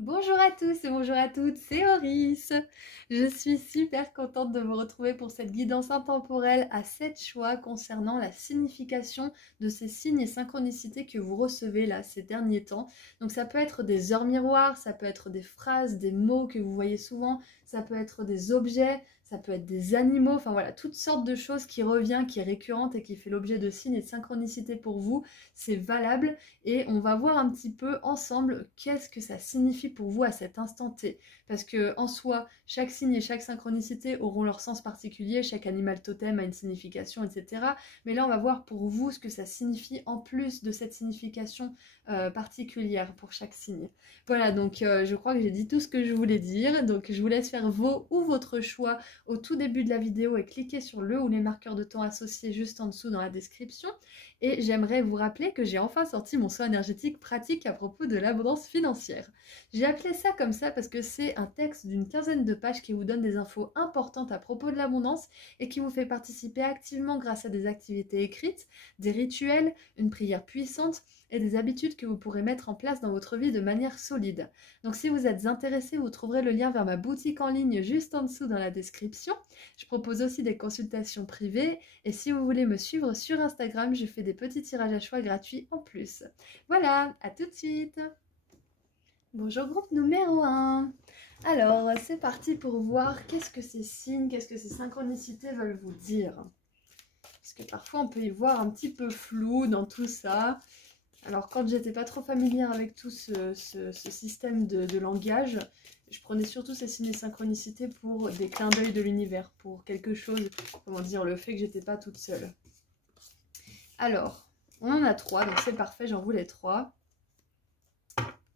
Bonjour à tous et bonjour à toutes, c'est Oris. Je suis super contente de vous retrouver pour cette guidance intemporelle à 7 choix concernant la signification de ces signes et synchronicités que vous recevez là ces derniers temps. Donc ça peut être des heures miroirs, ça peut être des phrases, des mots que vous voyez souvent, ça peut être des objets, ça peut être des animaux, enfin voilà, toutes sortes de choses qui revient, qui est récurrente et qui fait l'objet de signes et de synchronicités pour vous. C'est valable et on va voir un petit peu ensemble qu'est-ce que ça signifie pour vous à cet instant T. Parce que en soi, chaque signe et chaque synchronicité auront leur sens particulier, chaque animal totem a une signification, etc. Mais là, on va voir pour vous ce que ça signifie en plus de cette signification particulière pour chaque signe. Voilà, donc je crois que j'ai dit tout ce que je voulais dire. Donc je vous laisse faire vos ou votre choix au tout début de la vidéo et cliquez sur le ou les marqueurs de temps associés juste en dessous dans la description. Et j'aimerais vous rappeler que j'ai enfin sorti mon soin énergétique pratique à propos de l'abondance financière. J'ai appelé ça comme ça parce que c'est un texte d'une quinzaine de pages qui vous donne des infos importantes à propos de l'abondance et qui vous fait participer activement grâce à des activités écrites, des rituels, une prière puissante et des habitudes que vous pourrez mettre en place dans votre vie de manière solide. Donc si vous êtes intéressé, vous trouverez le lien vers ma boutique en ligne juste en dessous dans la description. Je propose aussi des consultations privées et si vous voulez me suivre sur Instagram, je fais des petits tirages à choix gratuits en plus. Voilà, à tout de suite. Bonjour groupe numéro 1. Alors, c'est parti pour voir qu'est-ce que ces signes, qu'est-ce que ces synchronicités veulent vous dire. Parce que parfois on peut y voir un petit peu flou dans tout ça. Alors quand j'étais pas trop familière avec tout ce système de langage, je prenais surtout ces signes et synchronicités pour des clins d'œil de l'univers, pour quelque chose, comment dire, le fait que j'étais pas toute seule. Alors, on en a 3, donc c'est parfait, j'en voulais 3.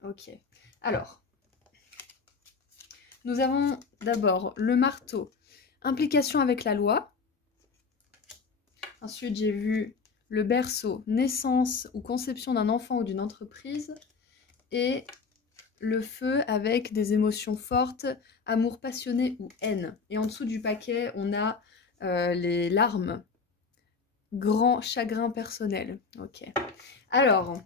Ok, alors, nous avons d'abord le marteau, implication avec la loi. Ensuite, j'ai vu le berceau, naissance ou conception d'un enfant ou d'une entreprise. Et le feu avec des émotions fortes, amour passionné ou haine. Et en dessous du paquet, on a les larmes, grand chagrin personnel. Ok. Alors,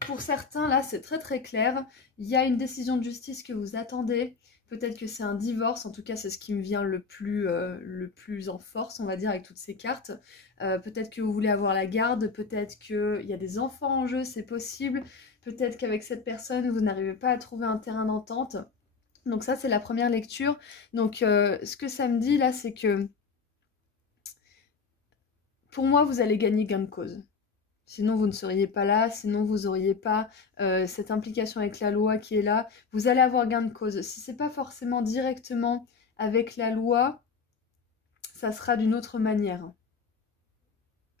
pour certains, là, c'est très très clair. Il y a une décision de justice que vous attendez. Peut-être que c'est un divorce, en tout cas c'est ce qui me vient le plus en force, on va dire, avec toutes ces cartes. Peut-être que vous voulez avoir la garde, peut-être qu'il y a des enfants en jeu, c'est possible. Peut-être qu'avec cette personne, vous n'arrivez pas à trouver un terrain d'entente. Donc ça, c'est la première lecture. Donc ce que ça me dit là, c'est que pour moi, vous allez gagner gain de cause. Sinon, vous ne seriez pas là, sinon vous n'auriez pas cette implication avec la loi qui est là. Vous allez avoir gain de cause. Si c'est pas forcément directement avec la loi, ça sera d'une autre manière.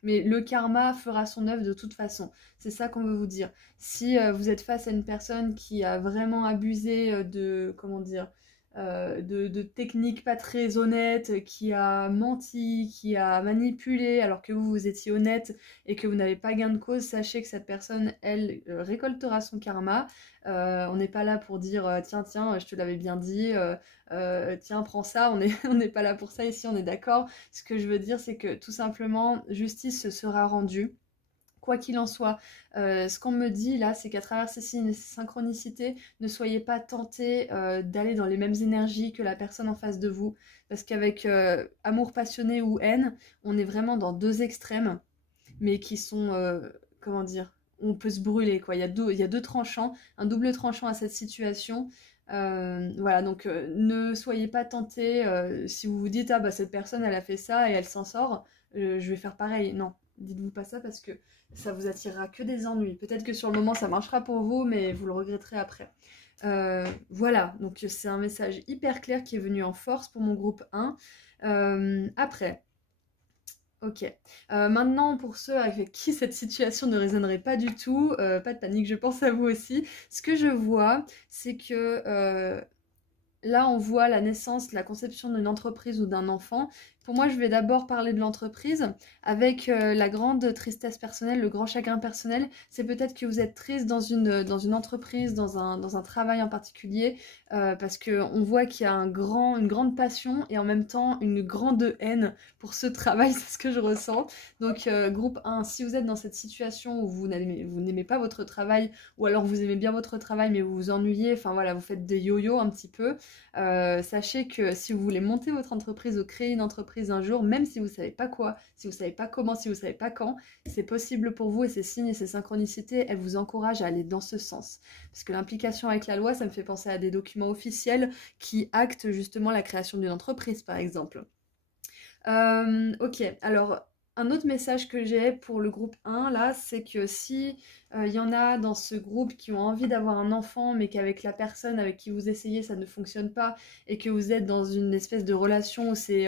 Mais le karma fera son œuvre de toute façon. C'est ça qu'on veut vous dire. Si vous êtes face à une personne qui a vraiment abusé de, comment dire, de techniques pas très honnêtes, qui a menti, qui a manipulé, alors que vous étiez honnête et que vous n'avez pas gain de cause, sachez que cette personne, elle, récoltera son karma. On n'est pas là pour dire tiens, je te l'avais bien dit, tiens, prends ça, on n'est pas là pour ça ici, on est d'accord. Ce que je veux dire, c'est que tout simplement, justice sera rendue. Quoi qu'il en soit, ce qu'on me dit là, c'est qu'à travers ces signes et ces synchronicités, ne soyez pas tentés d'aller dans les mêmes énergies que la personne en face de vous. Parce qu'avec amour passionné ou haine, on est vraiment dans deux extrêmes, mais qui sont, comment dire, on peut se brûler, quoi. Il y a deux tranchants, un double tranchant à cette situation. Voilà, donc ne soyez pas tentés si vous vous dites ah bah cette personne elle a fait ça et elle s'en sort, je vais faire pareil. Non, dites-vous pas ça parce que ça vous attirera que des ennuis. Peut-être que sur le moment ça marchera pour vous, mais vous le regretterez après. Voilà, donc c'est un message hyper clair qui est venu en force pour mon groupe 1. Après, ok. Maintenant, pour ceux avec qui cette situation ne résonnerait pas du tout, pas de panique, je pense à vous aussi. Ce que je vois, c'est que là on voit la naissance, la conception d'une entreprise ou d'un enfant. Pour moi, je vais d'abord parler de l'entreprise avec la grande tristesse personnelle, le grand chagrin personnel. C'est peut-être que vous êtes triste dans une entreprise, dans un travail en particulier, parce qu'on voit qu'il y a une grande passion et en même temps une grande haine pour ce travail, c'est ce que je ressens. Donc groupe 1, si vous êtes dans cette situation où vous n'aimez pas votre travail, ou alors vous aimez bien votre travail mais vous vous ennuyez, enfin voilà, vous faites des yo-yo un petit peu, sachez que si vous voulez monter votre entreprise ou créer une entreprise un jour, même si vous savez pas quoi, si vous savez pas comment, si vous savez pas quand, c'est possible pour vous et ces signes et ces synchronicités, elles vous encouragent à aller dans ce sens. Parce que l'implication avec la loi, ça me fait penser à des documents officiels qui actent justement la création d'une entreprise, par exemple. Ok, alors un autre message que j'ai pour le groupe 1 là, c'est que si y en a dans ce groupe qui ont envie d'avoir un enfant mais qu'avec la personne avec qui vous essayez ça ne fonctionne pas et que vous êtes dans une espèce de relation où c'est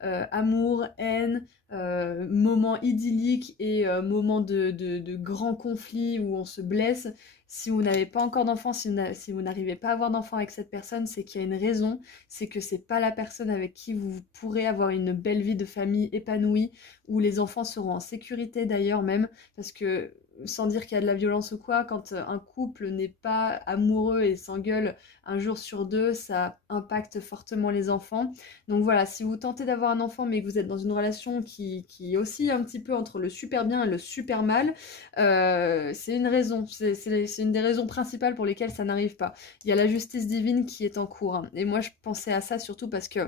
amour, haine, moment idyllique et moment de grands conflits où on se blesse, si vous n'avez pas encore d'enfant, si vous n'arrivez pas à avoir d'enfant avec cette personne, c'est qu'il y a une raison, c'est que c'est pas la personne avec qui vous pourrez avoir une belle vie de famille épanouie, où les enfants seront en sécurité d'ailleurs même, parce que sans dire qu'il y a de la violence ou quoi, quand un couple n'est pas amoureux et s'engueule un jour sur deux, ça impacte fortement les enfants. Donc voilà, si vous tentez d'avoir un enfant mais que vous êtes dans une relation qui oscille un petit peu entre le super bien et le super mal, c'est une raison, c'est une des raisons principales pour lesquelles ça n'arrive pas. Il y a la justice divine qui est en cours, hein. Et moi je pensais à ça surtout parce que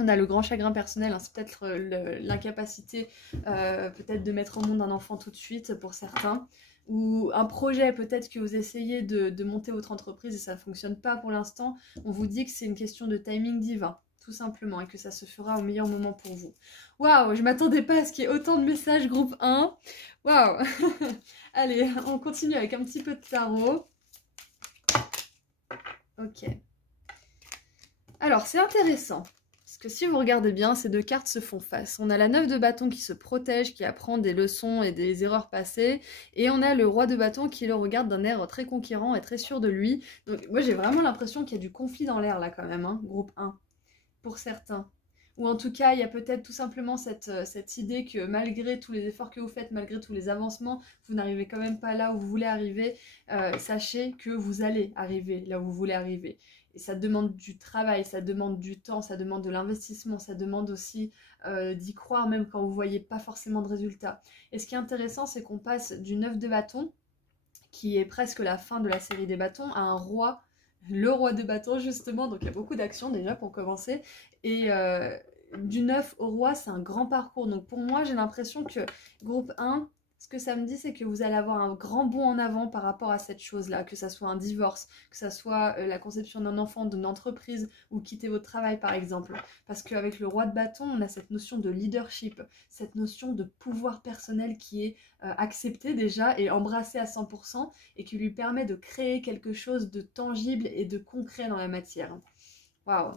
on a le grand chagrin personnel, hein, c'est peut-être l'incapacité peut-être de mettre au monde un enfant tout de suite pour certains, ou un projet peut-être que vous essayez de monter votre entreprise et ça ne fonctionne pas pour l'instant. On vous dit que c'est une question de timing divin, tout simplement, et que ça se fera au meilleur moment pour vous. Waouh, je m'attendais pas à ce qu'il y ait autant de messages groupe 1. Waouh. Allez, on continue avec un petit peu de tarot. Ok. Alors, c'est intéressant. Parce que si vous regardez bien, ces deux cartes se font face. On a la 9 de bâton qui se protège, qui apprend des leçons et des erreurs passées. Et on a le roi de bâton qui le regarde d'un air très conquérant et très sûr de lui. Donc moi j'ai vraiment l'impression qu'il y a du conflit dans l'air là quand même, hein, groupe 1, pour certains. Ou en tout cas, il y a peut-être tout simplement cette idée que malgré tous les efforts que vous faites, malgré tous les avancements, vous n'arrivez quand même pas là où vous voulez arriver. Sachez que vous allez arriver là où vous voulez arriver. Et ça demande du travail, ça demande du temps, ça demande de l'investissement, ça demande aussi d'y croire même quand vous ne voyez pas forcément de résultats. Et ce qui est intéressant, c'est qu'on passe du 9 de bâton, qui est presque la fin de la série des bâtons, à un roi, le roi de bâton justement, donc il y a beaucoup d'actions déjà pour commencer. Et du 9 au roi, c'est un grand parcours. Donc pour moi, j'ai l'impression que groupe 1, ce que ça me dit, c'est que vous allez avoir un grand bond en avant par rapport à cette chose-là, que ça soit un divorce, que ça soit la conception d'un enfant, d'une entreprise, ou quitter votre travail par exemple. Parce qu'avec le roi de bâton, on a cette notion de leadership, cette notion de pouvoir personnel qui est acceptée déjà et embrassée à 100% et qui lui permet de créer quelque chose de tangible et de concret dans la matière. Waouh!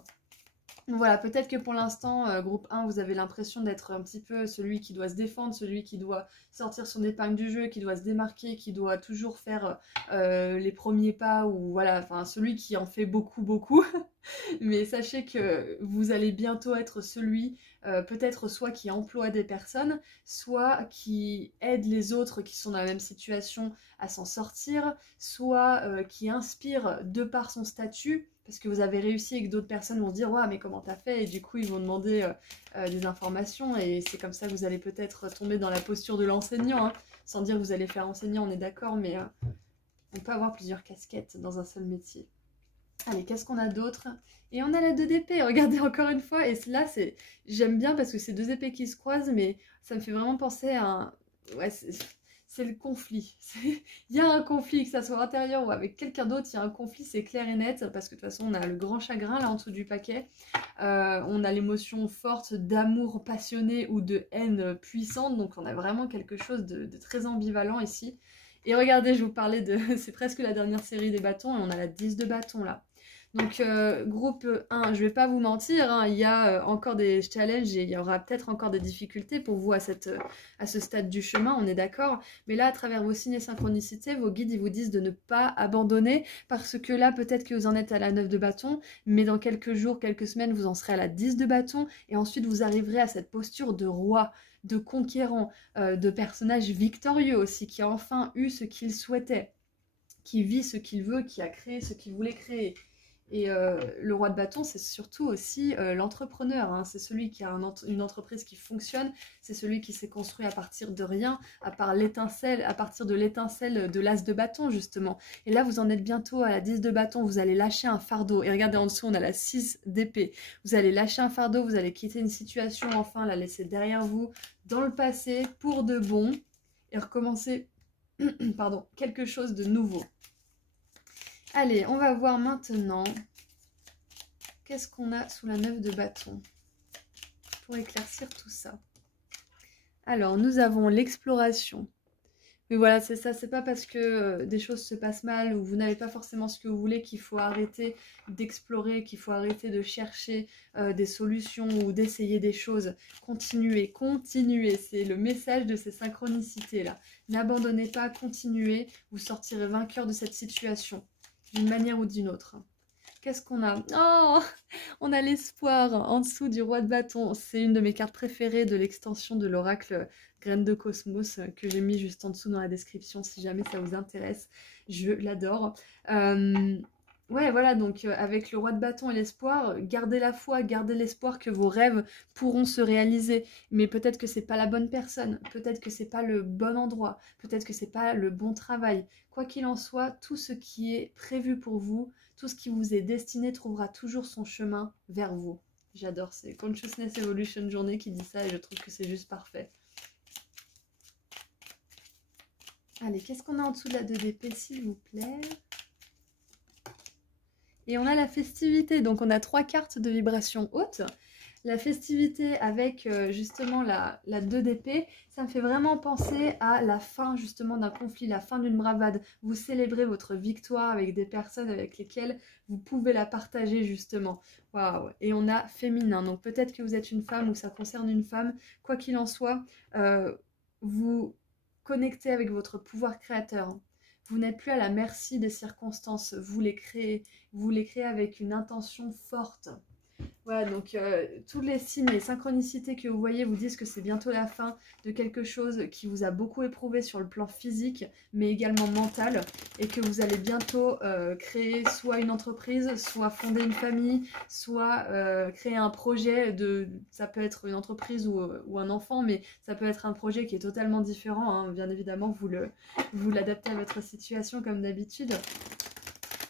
Voilà, peut-être que pour l'instant, groupe 1, vous avez l'impression d'être un petit peu celui qui doit se défendre, celui qui doit sortir son épingle du jeu, qui doit se démarquer, qui doit toujours faire les premiers pas, ou voilà, enfin celui qui en fait beaucoup, beaucoup. Mais sachez que vous allez bientôt être celui, peut-être soit qui emploie des personnes, soit qui aide les autres qui sont dans la même situation à s'en sortir, soit qui inspire de par son statut, parce que vous avez réussi et que d'autres personnes vont se dire « Ouais, mais comment t'as fait ?» Et du coup, ils vont demander des informations et c'est comme ça que vous allez peut-être tomber dans la posture de l'enseignant, hein. Sans dire que vous allez faire enseignant, on est d'accord, mais on peut avoir plusieurs casquettes dans un seul métier. Allez, qu'est-ce qu'on a d'autre? Et on a la 2 d'épée, regardez encore une fois, et là, j'aime bien parce que c'est 2 épées qui se croisent, mais ça me fait vraiment penser à un... Ouais, c'est le conflit. Il y a un conflit, que ça soit intérieur ou avec quelqu'un d'autre, il y a un conflit, c'est clair et net, parce que de toute façon, on a le grand chagrin là en dessous du paquet. On a l'émotion forte d'amour passionné ou de haine puissante, donc on a vraiment quelque chose de très ambivalent ici. Et regardez, je vous parlais de... c'est presque la dernière série des bâtons, et on a la 10 de bâton là. Donc, groupe 1, je vais pas vous mentir, hein, il y a encore des challenges et il y aura peut-être encore des difficultés pour vous à ce stade du chemin, on est d'accord. Mais là, à travers vos signes et synchronicités, vos guides, ils vous disent de ne pas abandonner parce que là, peut-être que vous en êtes à la 9 de bâton, mais dans quelques jours, quelques semaines, vous en serez à la 10 de bâton et ensuite, vous arriverez à cette posture de roi, de conquérant, de personnage victorieux aussi, qui a enfin eu ce qu'il souhaitait, qui vit ce qu'il veut, qui a créé ce qu'il voulait créer. Et le roi de bâton, c'est surtout aussi l'entrepreneur, hein. C'est celui qui a une entreprise qui fonctionne, c'est celui qui s'est construit à partir de rien, à partir de l'étincelle de l'as de bâton, justement. Et là, vous en êtes bientôt à la 10 de bâton, vous allez lâcher un fardeau. Et regardez en dessous, on a la 6 d'épée. Vous allez lâcher un fardeau, vous allez quitter une situation, enfin la laisser derrière vous, dans le passé, pour de bon, et recommencer pardon, quelque chose de nouveau. Allez, on va voir maintenant qu'est-ce qu'on a sous la 9 de bâton pour éclaircir tout ça. Alors, nous avons l'exploration. Mais voilà, c'est ça, c'est pas parce que des choses se passent mal ou vous n'avez pas forcément ce que vous voulez qu'il faut arrêter d'explorer, qu'il faut arrêter de chercher des solutions ou d'essayer des choses. Continuez, continuez, c'est le message de ces synchronicités-là. N'abandonnez pas, continuez, vous sortirez vainqueur de cette situation, d'une manière ou d'une autre. Qu'est-ce qu'on a? Oh, on a l'espoir en dessous du roi de bâton. C'est une de mes cartes préférées de l'extension de l'oracle Graine de Cosmos que j'ai mis juste en dessous dans la description si jamais ça vous intéresse. Je l'adore. Ouais, voilà, donc avec le roi de bâton et l'espoir, gardez la foi, gardez l'espoir que vos rêves pourront se réaliser. Mais peut-être que c'est pas la bonne personne, peut-être que c'est pas le bon endroit, peut-être que c'est pas le bon travail. Quoi qu'il en soit, tout ce qui est prévu pour vous, tout ce qui vous est destiné trouvera toujours son chemin vers vous. J'adore, c'est Consciousness Evolution Journée qui dit ça et je trouve que c'est juste parfait. Allez, qu'est-ce qu'on a en dessous de la 2 d'épée, s'il vous plaît? Et on a la festivité, donc on a 3 cartes de vibration haute. La festivité avec justement la 2 d'épée, ça me fait vraiment penser à la fin justement d'un conflit, la fin d'une bravade. Vous célébrez votre victoire avec des personnes avec lesquelles vous pouvez la partager justement. Waouh! Et on a féminin, donc peut-être que vous êtes une femme ou ça concerne une femme. Quoi qu'il en soit, vous connectez avec votre pouvoir créateur. Vous n'êtes plus à la merci des circonstances, vous les créez avec une intention forte. Voilà, donc tous les signes, les synchronicités que vous voyez vous disent que c'est bientôt la fin de quelque chose qui vous a beaucoup éprouvé sur le plan physique, mais également mental, et que vous allez bientôt créer soit une entreprise, soit fonder une famille, soit créer un projet, ça peut être une entreprise ou un enfant, mais ça peut être un projet qui est totalement différent, hein. Bien évidemment, vous l'adaptez à votre situation comme d'habitude.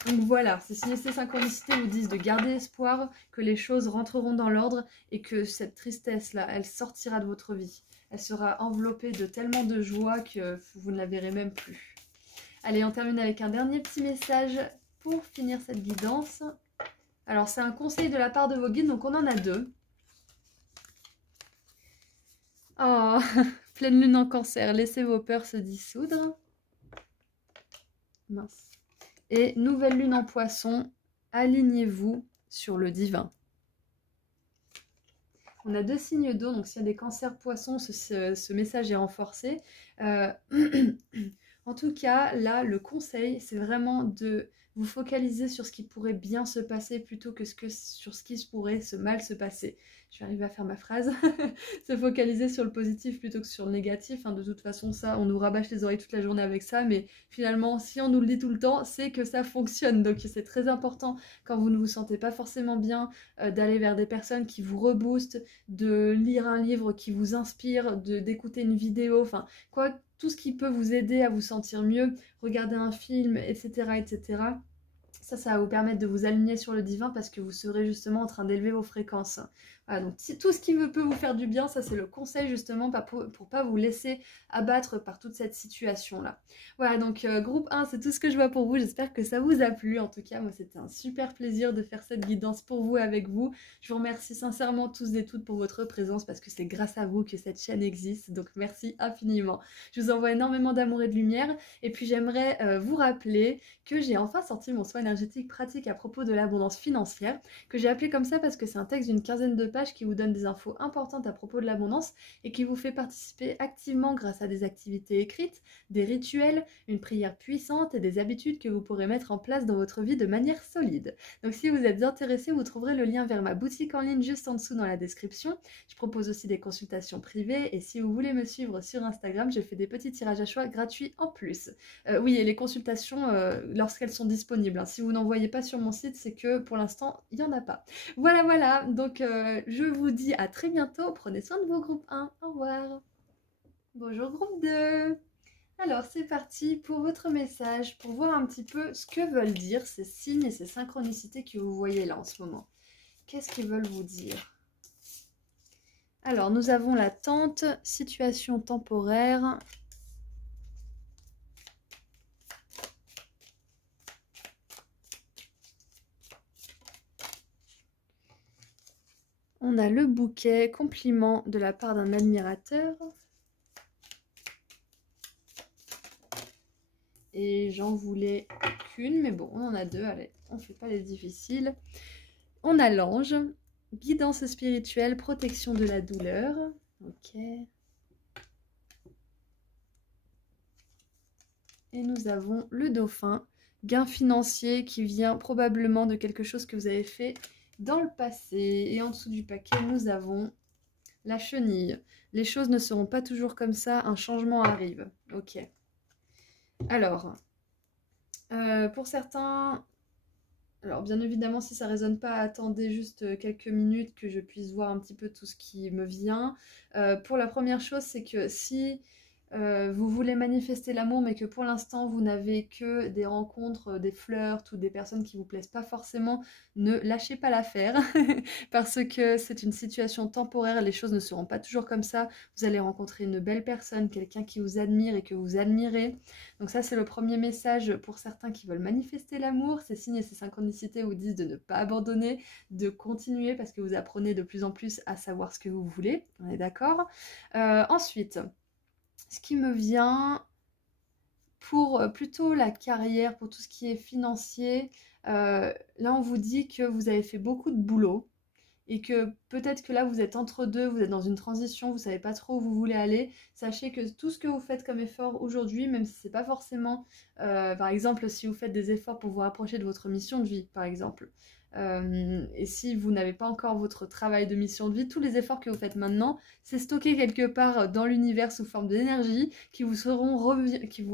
Donc voilà, ces signes et synchronicités vous disent de garder espoir, que les choses rentreront dans l'ordre et que cette tristesse-là, elle sortira de votre vie. Elle sera enveloppée de tellement de joie que vous ne la verrez même plus. Allez, on termine avec un dernier petit message pour finir cette guidance. Alors, c'est un conseil de la part de vos guides, donc on en a 2. Oh, pleine lune en cancer, laissez vos peurs se dissoudre. Mince. Et nouvelle lune en poisson, alignez-vous sur le divin. On a 2 signes d'eau, donc s'il y a des cancers poissons, ce message est renforcé. En tout cas, là, le conseil, c'est vraiment de vous focaliser sur ce qui pourrait bien se passer plutôt que sur ce qui pourrait mal se passer. Je vais arriver à faire ma phrase. Se focaliser sur le positif plutôt que sur le négatif. Hein. De toute façon, ça, on nous rabâche les oreilles toute la journée avec ça. Mais finalement, si on nous le dit tout le temps, c'est que ça fonctionne. Donc c'est très important quand vous ne vous sentez pas forcément bien d'aller vers des personnes qui vous reboostent, de lire un livre qui vous inspire, d'écouter une vidéo, enfin quoi, tout ce qui peut vous aider à vous sentir mieux, regarder un film, etc. etc. Ça va vous permettre de vous aligner sur le divin parce que vous serez justement en train d'élever vos fréquences. Voilà, donc tout ce qui peut vous faire du bien, ça c'est le conseil justement pour pas vous laisser abattre par toute cette situation-là. Voilà, donc groupe 1, c'est tout ce que je vois pour vous. J'espère que ça vous a plu. En tout cas, moi c'était un super plaisir de faire cette guidance pour vous, avec vous. Je vous remercie sincèrement tous et toutes pour votre présence parce que c'est grâce à vous que cette chaîne existe. Donc merci infiniment. Je vous envoie énormément d'amour et de lumière. Et puis j'aimerais vous rappeler que j'ai enfin sorti mon soin énergétique énergétique pratique à propos de l'abondance financière, que j'ai appelé comme ça parce que c'est un texte d'une quinzaine de pages qui vous donne des infos importantes à propos de l'abondance et qui vous fait participer activement grâce à des activités écrites, des rituels, une prière puissante et des habitudes que vous pourrez mettre en place dans votre vie de manière solide. Donc si vous êtes intéressé, vous trouverez le lien vers ma boutique en ligne juste en dessous dans la description. Je propose aussi des consultations privées et si vous voulez me suivre sur Instagram, je fais des petits tirages à choix gratuits en plus. Oui, et les consultations lorsqu'elles sont disponibles, hein. Si vous n'en voyez pas sur mon site, c'est que pour l'instant, il n'y en a pas. Voilà, voilà. Donc, je vous dis à très bientôt. Prenez soin de vos groupes 1. Au revoir. Bonjour groupe 2. Alors, c'est parti pour votre message, pour voir un petit peu ce que veulent dire ces signes et ces synchronicités que vous voyez là en ce moment. Qu'est-ce qu'ils veulent vous dire? Alors, nous avons la tente, situation temporaire. On a le bouquet, compliment de la part d'un admirateur. Et j'en voulais qu'une, mais bon, on en a deux, allez, on ne fait pas les difficiles. On a l'ange, guidance spirituelle, protection de la douleur. Ok. Et nous avons le dauphin, gain financier qui vient probablement de quelque chose que vous avez fait dans le passé. Et en dessous du paquet, nous avons la chenille. Les choses ne seront pas toujours comme ça, un changement arrive. Ok. Alors, pour certains, alors bien évidemment si ça ne résonne pas, attendez juste quelques minutes que je puisse voir un petit peu tout ce qui me vient. Pour la première chose, c'est que si vous voulez manifester l'amour mais que pour l'instant vous n'avez que des rencontres, des flirts ou des personnes qui vous plaisent pas forcément, ne lâchez pas l'affaire parce que c'est une situation temporaire, les choses ne seront pas toujours comme ça, vous allez rencontrer une belle personne, quelqu'un qui vous admire et que vous admirez. Donc ça c'est le premier message pour certains qui veulent manifester l'amour. Ces signes et ces synchronicités vous disent de ne pas abandonner, de continuer parce que vous apprenez de plus en plus à savoir ce que vous voulez, on est d'accord. Ensuite, ce qui me vient pour plutôt la carrière, pour tout ce qui est financier, là on vous dit que vous avez fait beaucoup de boulot et que peut-être que là vous êtes entre deux, vous êtes dans une transition, vous ne savez pas trop où vous voulez aller. Sachez que tout ce que vous faites comme effort aujourd'hui, même si c'est pas forcément, par exemple si vous faites des efforts pour vous rapprocher de votre mission de vie, par exemple, et si vous n'avez pas encore votre travail de mission de vie, tous les efforts que vous faites maintenant, c'est stocké quelque part dans l'univers sous forme d'énergie qui vous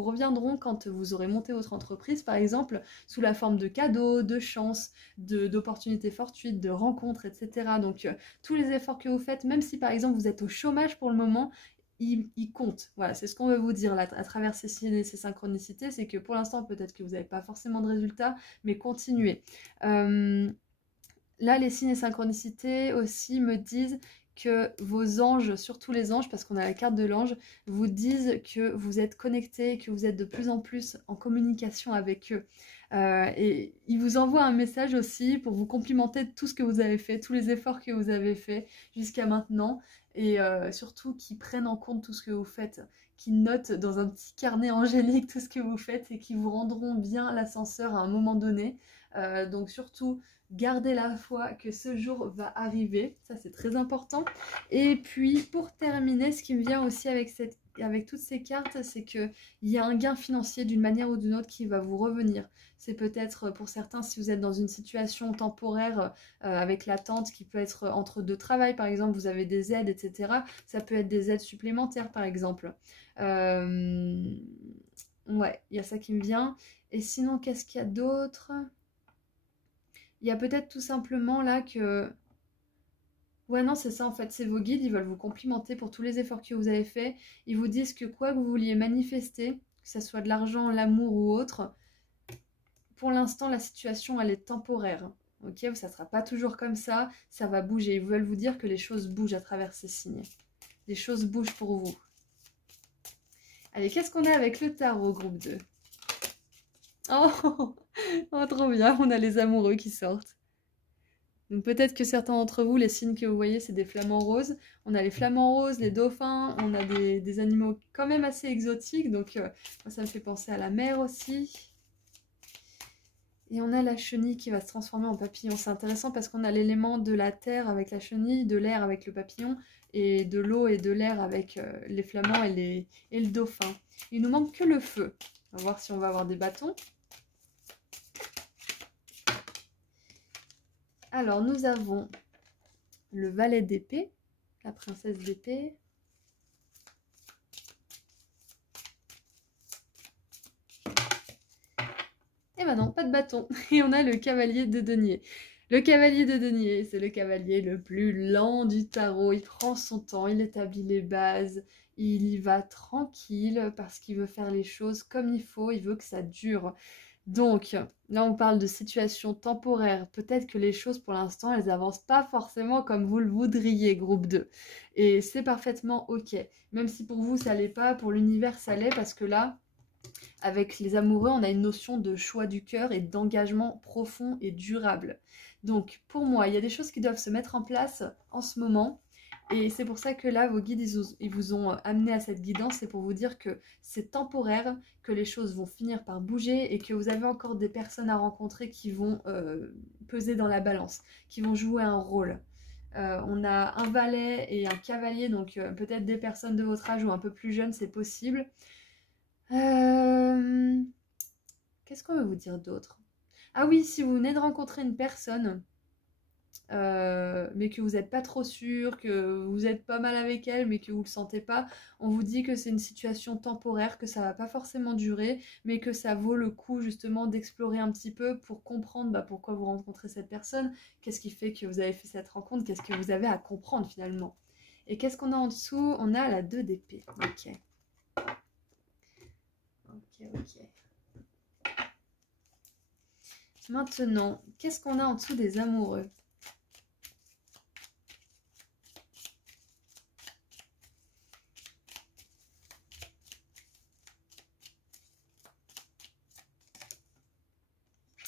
reviendront quand vous aurez monté votre entreprise, par exemple, sous la forme de cadeaux, de chances, d'opportunités fortuites, de rencontres, etc. Donc tous les efforts que vous faites, même si par exemple vous êtes au chômage pour le moment, il compte. Voilà, c'est ce qu'on veut vous dire là, à travers ces signes et ces synchronicités, c'est que pour l'instant, peut-être que vous n'avez pas forcément de résultats, mais continuez. Là, les signes et synchronicités aussi me disent que vos anges, surtout les anges, parce qu'on a la carte de l'ange, vous disent que vous êtes connectés, que vous êtes de plus en plus en communication avec eux. Et ils vous envoient un message aussi pour vous complimenter de tout ce que vous avez fait, tous les efforts que vous avez fait jusqu'à maintenant, et surtout qu'ils prennent en compte tout ce que vous faites, qu'ils notent dans un petit carnet angélique tout ce que vous faites et qui vous rendront bien l'ascenseur à un moment donné. Donc surtout, gardez la foi que ce jour va arriver, ça c'est très important. Et puis pour terminer, ce qui me vient aussi avec toutes ces cartes, c'est qu'il y a un gain financier d'une manière ou d'une autre qui va vous revenir. C'est peut-être pour certains, si vous êtes dans une situation temporaire avec l'attente qui peut être entre deux travails, par exemple, vous avez des aides, etc. Ça peut être des aides supplémentaires, par exemple. Ouais, il y a ça qui me vient. Et sinon, qu'est-ce qu'il y a d'autre ? Il y a peut-être tout simplement là que... Ouais, non, c'est ça en fait, c'est vos guides, ils veulent vous complimenter pour tous les efforts que vous avez faits. Ils vous disent que quoi que vous vouliez manifester, que ce soit de l'argent, l'amour ou autre, pour l'instant, la situation, elle est temporaire. Ok, ça ne sera pas toujours comme ça va bouger. Ils veulent vous dire que les choses bougent à travers ces signes. Les choses bougent pour vous. Allez, qu'est-ce qu'on a avec le tarot, groupe 2 ? Oh, oh, trop bien, on a les amoureux qui sortent. Donc peut-être que certains d'entre vous, les signes que vous voyez, c'est des flamants roses. On a les flamants roses, les dauphins, on a des animaux quand même assez exotiques. Donc moi, ça me fait penser à la mer aussi. Et on a la chenille qui va se transformer en papillon. C'est intéressant parce qu'on a l'élément de la terre avec la chenille, de l'air avec le papillon, et de l'eau et de l'air avec les flamants et le dauphin. Il nous manque que le feu. On va voir si on va avoir des bâtons. Alors, nous avons le valet d'épée, la princesse d'épée. Et ben non, pas de bâton. Et on a le cavalier de denier. Le cavalier de denier, c'est le cavalier le plus lent du tarot. Il prend son temps, il établit les bases, il y va tranquille parce qu'il veut faire les choses comme il faut, il veut que ça dure. Donc, là on parle de situation temporaire. Peut-être que les choses pour l'instant, elles n'avancent pas forcément comme vous le voudriez, groupe 2. Et c'est parfaitement ok. Même si pour vous ça l'est pas, pour l'univers ça l'est, parce que là, avec les amoureux, on a une notion de choix du cœur et d'engagement profond et durable. Donc pour moi, il y a des choses qui doivent se mettre en place en ce moment. Et c'est pour ça que là, vos guides, ils vous ont amené à cette guidance. C'est pour vous dire que c'est temporaire, que les choses vont finir par bouger et que vous avez encore des personnes à rencontrer qui vont peser dans la balance, qui vont jouer un rôle. On a un valet et un cavalier, donc peut-être des personnes de votre âge ou un peu plus jeunes, c'est possible. Qu'est-ce qu'on veut vous dire d'autre? Ah oui, si vous venez de rencontrer une personne, mais que vous n'êtes pas trop sûr, que vous êtes pas mal avec elle, mais que vous ne le sentez pas, on vous dit que c'est une situation temporaire, que ça va pas forcément durer, mais que ça vaut le coup justement d'explorer un petit peu pour comprendre pourquoi vous rencontrez cette personne, qu'est-ce qui fait que vous avez fait cette rencontre, qu'est-ce que vous avez à comprendre finalement. Et qu'est-ce qu'on a en dessous? On a la 2 d'épée. Ok. Ok. Maintenant, qu'est-ce qu'on a en dessous des amoureux?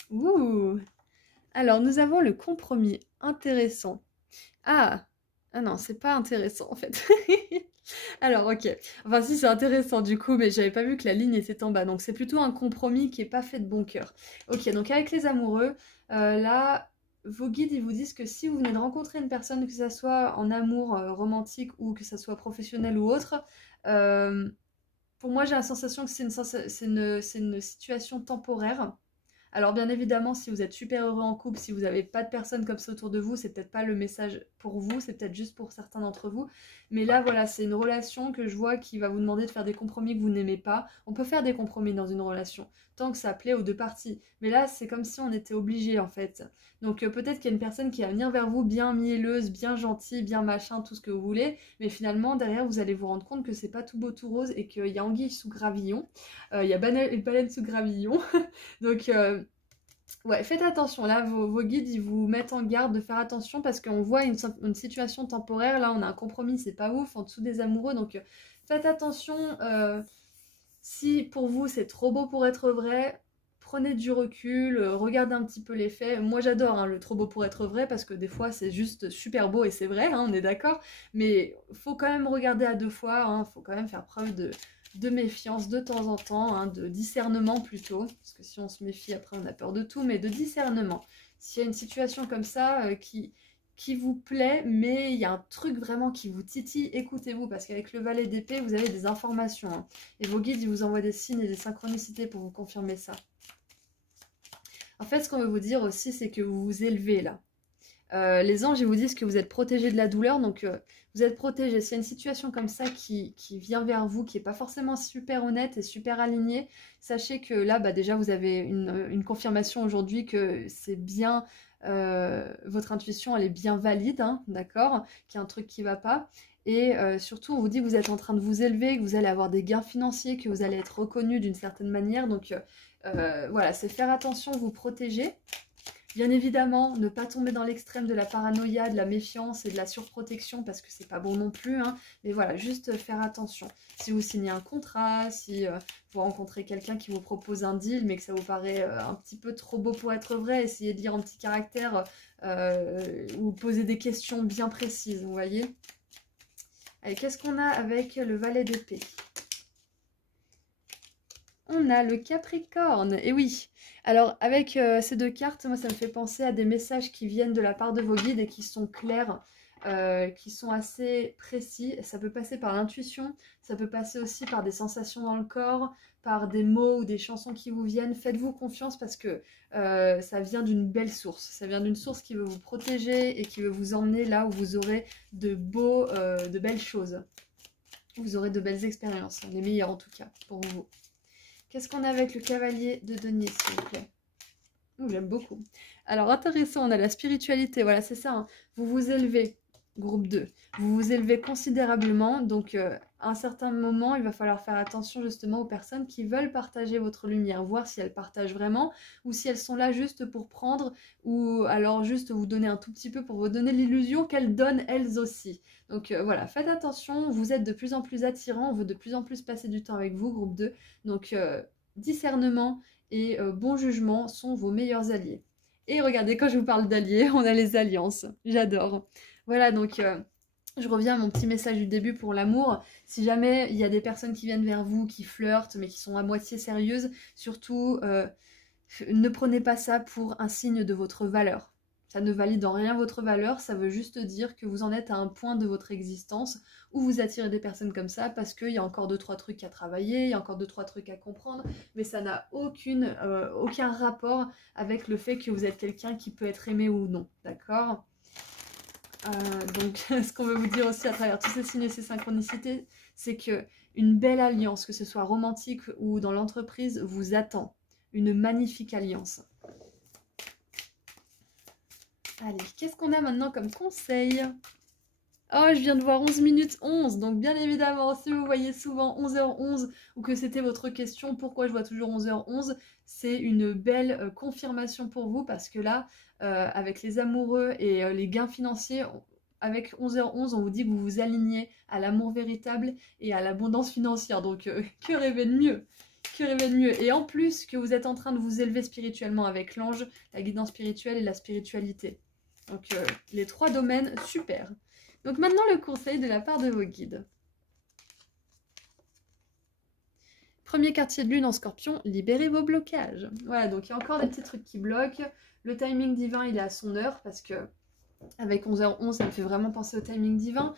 Ouh! Alors, nous avons le compromis. Intéressant. Ah! Ah non, c'est pas intéressant en fait. Alors, ok. Enfin, si, c'est intéressant du coup, mais j'avais pas vu que la ligne était en bas. Donc, c'est plutôt un compromis qui est pas fait de bon cœur. Ok, donc avec les amoureux, là, vos guides, ils vous disent que si vous venez de rencontrer une personne, que ça soit en amour romantique ou que ça soit professionnel ou autre, pour moi, j'ai la sensation que c'est une situation temporaire. Alors bien évidemment, si vous êtes super heureux en couple, si vous n'avez pas de personnes comme ça autour de vous, c'est peut-être pas le message pour vous, c'est peut-être juste pour certains d'entre vous. Mais là, voilà, c'est une relation que je vois qui va vous demander de faire des compromis que vous n'aimez pas. On peut faire des compromis dans une relation, tant que ça plaît aux deux parties. Mais là, c'est comme si on était obligé en fait. Donc peut-être qu'il y a une personne qui va venir vers vous bien mielleuse, bien gentille, bien machin, tout ce que vous voulez. Mais finalement, derrière, vous allez vous rendre compte que c'est pas tout beau tout rose et qu'il y a anguille sous gravillon. Il y a baleine sous gravillon. Donc, ouais, faites attention. Là, vos guides, ils vous mettent en garde de faire attention parce qu'on voit une situation temporaire. Là, on a un compromis, c'est pas ouf, en dessous des amoureux. Donc, faites attention. Si pour vous, c'est trop beau pour être vrai, prenez du recul, regardez un petit peu les faits. Moi, j'adore le trop beau pour être vrai parce que des fois, c'est juste super beau et c'est vrai, on est d'accord. Mais faut quand même regarder à deux fois. Faut quand même faire preuve de méfiance de temps en temps, de discernement plutôt, parce que si on se méfie après on a peur de tout, mais de discernement. S'il y a une situation comme ça qui vous plaît, mais il y a un truc vraiment qui vous titille, écoutez-vous, parce qu'avec le valet d'épée, vous avez des informations, et vos guides, ils vous envoient des signes et des synchronicités pour vous confirmer ça. En fait, ce qu'on veut vous dire aussi, c'est que vous vous élevez là. Les anges, ils vous disent que vous êtes protégé de la douleur, donc vous êtes protégé. S'il y a une situation comme ça qui vient vers vous, qui n'est pas forcément super honnête et super alignée, sachez que là, déjà, vous avez une confirmation aujourd'hui que c'est bien, votre intuition, elle est bien valide, d'accord, qu'il y a un truc qui ne va pas. Et surtout, on vous dit que vous êtes en train de vous élever, que vous allez avoir des gains financiers, que vous allez être reconnu d'une certaine manière. Donc voilà, c'est faire attention, vous protéger. Bien évidemment, ne pas tomber dans l'extrême de la paranoïa, de la méfiance et de la surprotection parce que c'est pas bon non plus. Mais voilà, juste faire attention. Si vous signez un contrat, si vous rencontrez quelqu'un qui vous propose un deal mais que ça vous paraît un petit peu trop beau pour être vrai, essayez de lire en petit caractère ou poser des questions bien précises, vous voyez. Allez, qu'est-ce qu'on a avec le valet d'épée? On a le Capricorne, et oui. Alors, avec ces deux cartes, moi, ça me fait penser à des messages qui viennent de la part de vos guides et qui sont clairs, qui sont assez précis. Ça peut passer par l'intuition, ça peut passer aussi par des sensations dans le corps, par des mots ou des chansons qui vous viennent. Faites-vous confiance parce que ça vient d'une belle source. Ça vient d'une source qui veut vous protéger et qui veut vous emmener là où vous aurez de belles choses. Vous aurez de belles expériences, les meilleures en tout cas, pour vous. Qu'est-ce qu'on a avec le cavalier de denier, s'il vous plaît? J'aime beaucoup. Alors, intéressant, on a la spiritualité. Voilà, c'est ça. Hein. Vous vous élevez, groupe 2. Vous vous élevez considérablement. Donc, à un certain moment, il va falloir faire attention justement aux personnes qui veulent partager votre lumière. Voir si elles partagent vraiment ou si elles sont là juste pour prendre ou alors juste vous donner un tout petit peu pour vous donner l'illusion qu'elles donnent elles aussi. Donc, voilà, faites attention. Vous êtes de plus en plus attirant. On veut de plus en plus passer du temps avec vous, groupe 2. Donc, discernement et bon jugement sont vos meilleurs alliés. Et regardez, quand je vous parle d'alliés, on a les alliances. J'adore. Voilà, donc je reviens à mon petit message du début pour l'amour. Si jamais il y a des personnes qui viennent vers vous, qui flirtent, mais qui sont à moitié sérieuses, surtout, ne prenez pas ça pour un signe de votre valeur. Ça ne valide en rien votre valeur, ça veut juste dire que vous en êtes à un point de votre existence où vous attirez des personnes comme ça parce qu'il y a encore 2-3 trucs à travailler, il y a encore 2-3 trucs à comprendre, mais ça n'a aucun rapport avec le fait que vous êtes quelqu'un qui peut être aimé ou non, d'accord ? Donc, ce qu'on veut vous dire aussi à travers tous ces signes et ces synchronicités, c'est que une belle alliance, que ce soit romantique ou dans l'entreprise, vous attend. Une magnifique alliance. Allez, qu'est-ce qu'on a maintenant comme conseil? Oh, je viens de voir 11 minutes 11, donc bien évidemment, si vous voyez souvent 11h11 ou que c'était votre question, pourquoi je vois toujours 11h11, c'est une belle confirmation pour vous parce que là, avec les amoureux et les gains financiers, avec 11h11, on vous dit que vous vous alignez à l'amour véritable et à l'abondance financière, donc que rêver de mieux? Que rêver de mieux? Et en plus, que vous êtes en train de vous élever spirituellement avec l'ange, la guidance spirituelle et la spiritualité. Donc les 3 domaines, super. Donc maintenant le conseil de la part de vos guides. Premier quartier de lune en scorpion, libérez vos blocages. Voilà, donc il y a encore des petits trucs qui bloquent. Le timing divin, il est à son heure parce que avec 11h11, ça me fait vraiment penser au timing divin.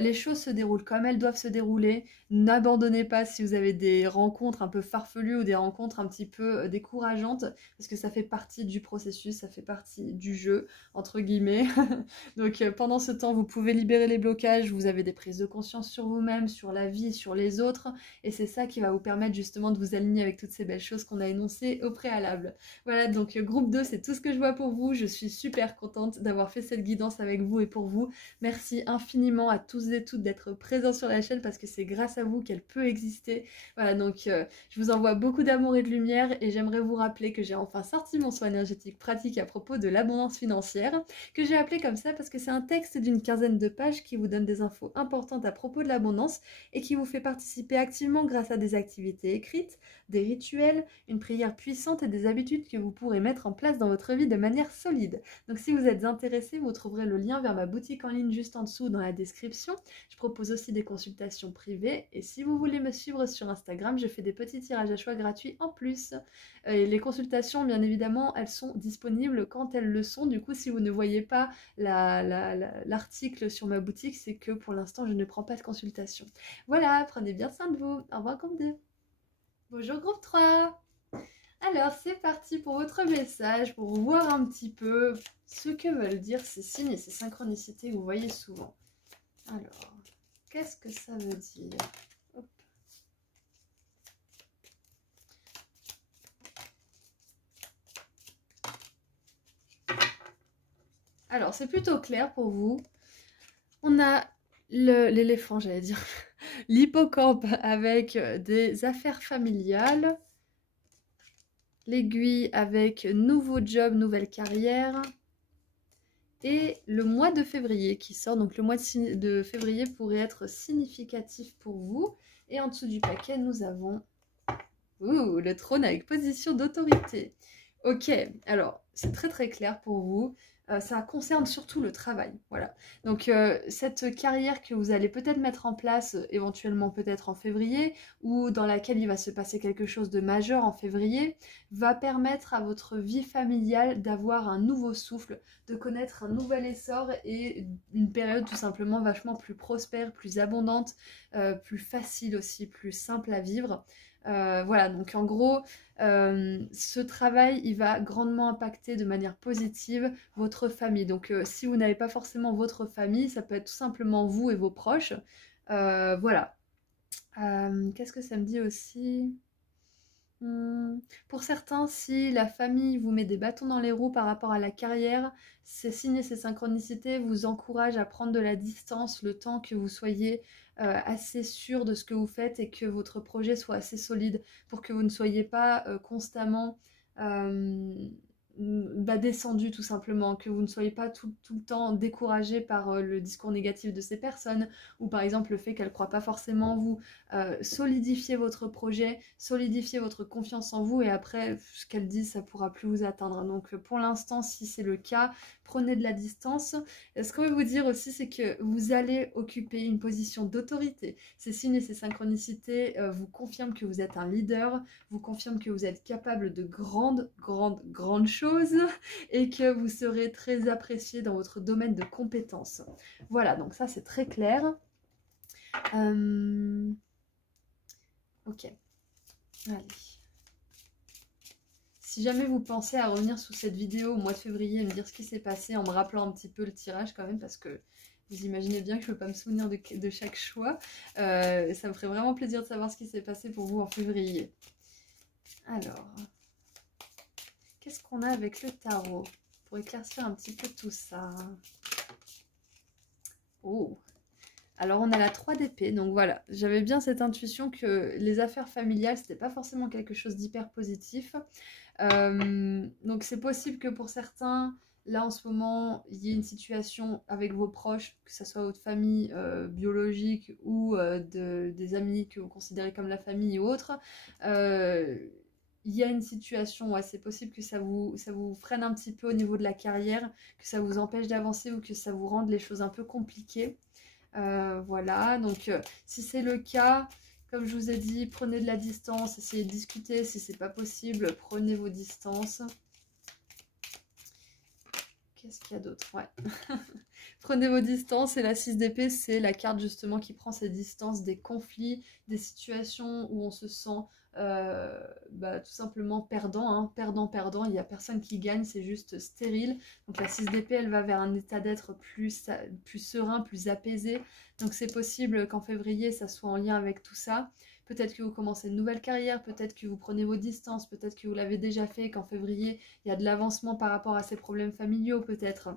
Les choses se déroulent comme elles doivent se dérouler. N'abandonnez pas si vous avez des rencontres un peu farfelues ou des rencontres un petit peu décourageantes, parce que ça fait partie du processus, ça fait partie du jeu, entre guillemets. Donc pendant ce temps, vous pouvez libérer les blocages, vous avez des prises de conscience sur vous-même, sur la vie, sur les autres, et c'est ça qui va vous permettre justement de vous aligner avec toutes ces belles choses qu'on a énoncées au préalable. Voilà, donc groupe 2, c'est tout ce que je vois pour vous. Je suis super contente d'avoir fait cette guidance avec vous et pour vous. Merci infiniment à tous et toutes d'être présents sur la chaîne parce que c'est grâce à vous qu'elle peut exister. Voilà, donc je vous envoie beaucoup d'amour et de lumière et j'aimerais vous rappeler que j'ai enfin sorti mon soin énergétique pratique à propos de l'abondance financière, que j'ai appelé comme ça parce que c'est un texte d'une quinzaine de pages qui vous donne des infos importantes à propos de l'abondance et qui vous fait participer activement grâce à des activités écrites, des rituels, une prière puissante et des habitudes que vous pourrez mettre en place dans votre vie de manière solide. Donc si vous êtes intéressé, vous trouverez le lien vers ma boutique en ligne juste en dessous dans la description. Je propose aussi des consultations privées et si vous voulez me suivre sur Instagram, je fais des petits tirages à choix gratuits en plus. Et les consultations, bien évidemment, elles sont disponibles quand elles le sont. Du coup, si vous ne voyez pas l'article sur ma boutique, c'est que pour l'instant, je ne prends pas de consultation. Voilà, prenez bien soin de vous. Au revoir groupe 2. Bonjour groupe 3. Alors, c'est parti pour votre message, pour voir un petit peu ce que veulent dire ces signes et ces synchronicités que vous voyez souvent. Alors, qu'est-ce que ça veut dire? Hop. Alors, c'est plutôt clair pour vous. On a l'éléphant, j'allais dire, l'hippocampe avec des affaires familiales, l'aiguille avec nouveau job, nouvelle carrière, et le mois de février qui sort. Donc le mois de février pourrait être significatif pour vous. Et en dessous du paquet, nous avons le trône avec position d'autorité. Ok, alors c'est très très clair pour vous. ça concerne surtout le travail, voilà. Donc cette carrière que vous allez peut-être mettre en place, éventuellement peut-être en février, ou dans laquelle il va se passer quelque chose de majeur en février, va permettre à votre vie familiale d'avoir un nouveau souffle, de connaître un nouvel essor et une période tout simplement vachement plus prospère, plus abondante, plus facile aussi, plus simple à vivre. Voilà, donc en gros, ce travail, il va grandement impacter de manière positive votre famille. Donc si vous n'avez pas forcément votre famille, ça peut être tout simplement vous et vos proches. Voilà. Qu'est-ce que ça me dit aussi? Pour certains, si la famille vous met des bâtons dans les roues par rapport à la carrière, ces signes et ces synchronicités vous encouragent à prendre de la distance le temps que vous soyez assez sûr de ce que vous faites et que votre projet soit assez solide pour que vous ne soyez pas constamment descendu tout simplement, que vous ne soyez pas tout le temps découragé par le discours négatif de ces personnes ou par exemple le fait qu'elles ne croient pas forcément en vous. Solidifiez votre projet, solidifiez votre confiance en vous et après ce qu'elles disent ça pourra plus vous atteindre. Donc pour l'instant si c'est le cas, prenez de la distance. Ce qu'on veut vous dire aussi c'est que vous allez occuper une position d'autorité. Ces signes et ces synchronicités vous confirment que vous êtes un leader, vous confirment que vous êtes capable de grandes choses et que vous serez très apprécié dans votre domaine de compétences. Voilà, donc ça c'est très clair. Ok, allez. Si jamais vous pensez à revenir sous cette vidéo au mois de février et me dire ce qui s'est passé en me rappelant un petit peu le tirage quand même, parce que vous imaginez bien que je ne peux pas me souvenir de chaque choix, ça me ferait vraiment plaisir de savoir ce qui s'est passé pour vous en février. Alors, qu'est-ce qu'on a avec le tarot pour éclaircir un petit peu tout ça? Oh! Alors on a la 3 d'épée, donc voilà, j'avais bien cette intuition que les affaires familiales, c'était pas forcément quelque chose d'hyper positif. Donc c'est possible que pour certains, là en ce moment, il y ait une situation avec vos proches, que ce soit votre famille biologique ou des amis que vous considérez comme la famille ou autre. Il y a une situation, ouais, c'est possible que ça vous freine un petit peu au niveau de la carrière, que ça vous empêche d'avancer ou que ça vous rende les choses un peu compliquées. Voilà, donc si c'est le cas, comme je vous ai dit, prenez de la distance, essayez de discuter, si c'est pas possible, prenez vos distances. Qu'est-ce qu'il y a d'autre? Ouais. Prenez vos distances et la 6 d'épée, c'est la carte justement qui prend ses distances des conflits, des situations où on se sent tout simplement perdant, hein, perdant, il n'y a personne qui gagne, c'est juste stérile. Donc la 6 d'épée, elle va vers un état d'être plus serein, plus apaisé. Donc c'est possible qu'en février, ça soit en lien avec tout ça. Peut-être que vous commencez une nouvelle carrière, peut-être que vous prenez vos distances, peut-être que vous l'avez déjà fait, qu'en février, il y a de l'avancement par rapport à ces problèmes familiaux, peut-être.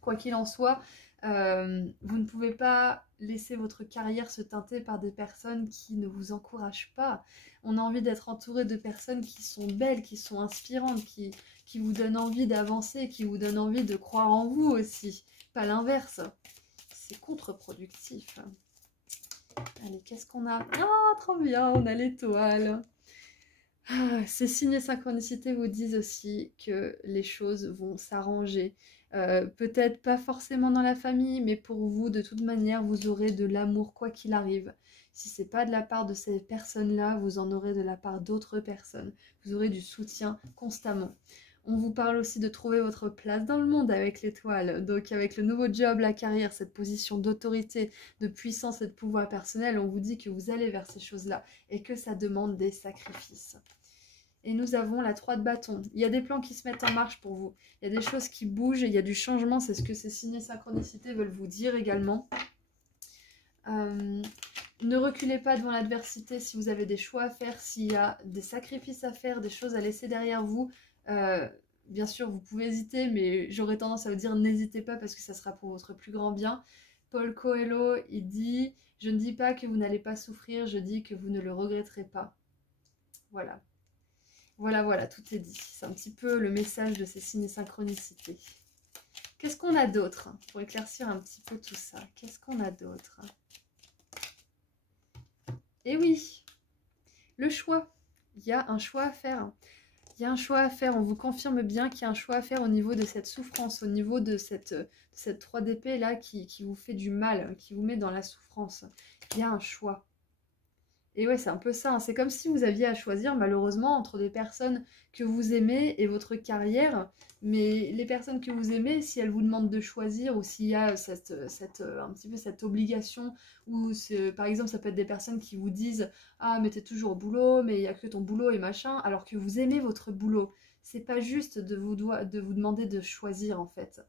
Quoi qu'il en soit, vous ne pouvez pas laisser votre carrière se teinter par des personnes qui ne vous encouragent pas. On a envie d'être entouré de personnes qui sont belles, qui sont inspirantes, qui vous donnent envie d'avancer, qui vous donnent envie de croire en vous aussi. Pas l'inverse. C'est contre-productif. Allez, qu'est-ce qu'on a? Oh, trop bien, on a l'étoile. Ces signes et synchronicités vous disent aussi que les choses vont s'arranger. Peut-être pas forcément dans la famille, mais pour vous, de toute manière, vous aurez de l'amour quoi qu'il arrive. Si c'est pas de la part de ces personnes-là, vous en aurez de la part d'autres personnes. Vous aurez du soutien constamment. On vous parle aussi de trouver votre place dans le monde avec l'étoile. Donc avec le nouveau job, la carrière, cette position d'autorité, de puissance et de pouvoir personnel, on vous dit que vous allez vers ces choses-là et que ça demande des sacrifices. Et nous avons la 3 de bâton. Il y a des plans qui se mettent en marche pour vous. Il y a des choses qui bougent et il y a du changement. C'est ce que ces signes et synchronicités veulent vous dire également. Ne reculez pas devant l'adversité si vous avez des choix à faire, s'il y a des sacrifices à faire, des choses à laisser derrière vous. Bien sûr, vous pouvez hésiter, mais j'aurais tendance à vous dire n'hésitez pas parce que ça sera pour votre plus grand bien. Paul Coelho, il dit « Je ne dis pas que vous n'allez pas souffrir, je dis que vous ne le regretterez pas. » Voilà. Voilà, tout est dit. C'est un petit peu le message de ces signes et synchronicités. Qu'est-ce qu'on a d'autre pour éclaircir un petit peu tout ça? Qu'est-ce qu'on a d'autre? Eh oui, le choix. Il y a un choix à faire. Il y a un choix à faire, on vous confirme bien qu'il y a un choix à faire au niveau de cette souffrance, au niveau de cette 3 d'épée là qui vous fait du mal, qui vous met dans la souffrance. Il y a un choix. Et ouais, c'est un peu ça, hein. C'est comme si vous aviez à choisir malheureusement entre des personnes que vous aimez et votre carrière. Mais les personnes que vous aimez, si elles vous demandent de choisir ou s'il y a un petit peu cette obligation, ou par exemple ça peut être des personnes qui vous disent «Ah mais t'es toujours au boulot, mais il n'y a que ton boulot et machin», alors que vous aimez votre boulot. C'est pas juste de vous demander de choisir en fait.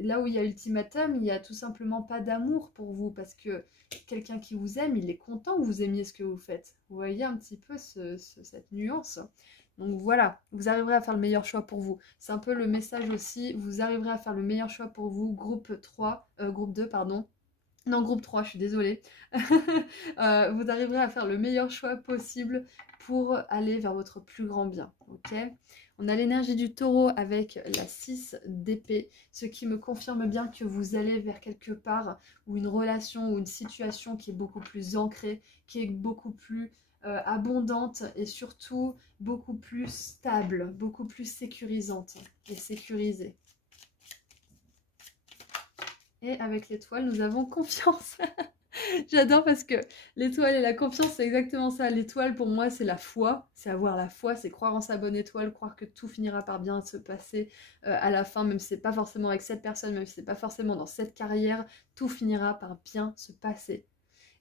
Là où il y a ultimatum, il y a tout simplement pas d'amour pour vous parce que quelqu'un qui vous aime, il est content que vous aimiez ce que vous faites. Vous voyez un petit peu cette nuance. Donc voilà, vous arriverez à faire le meilleur choix pour vous. C'est un peu le message aussi, vous arriverez à faire le meilleur choix pour vous. Groupe 2, pardon. Non, groupe 3, je suis désolée. Vous arriverez à faire le meilleur choix possible pour aller vers votre plus grand bien. Ok ? On a l'énergie du taureau avec la 6 d'épée, ce qui me confirme bien que vous allez vers quelque part ou une relation ou une situation qui est beaucoup plus ancrée, qui est beaucoup plus abondante et surtout beaucoup plus stable, beaucoup plus sécurisante et sécurisée. Et avec l'étoile, nous avons confiance. J'adore parce que l'étoile et la confiance, c'est exactement ça. L'étoile, pour moi, c'est la foi. C'est avoir la foi, c'est croire en sa bonne étoile, croire que tout finira par bien se passer à la fin, même si c'est pas forcément avec cette personne, même si c'est pas forcément dans cette carrière, tout finira par bien se passer.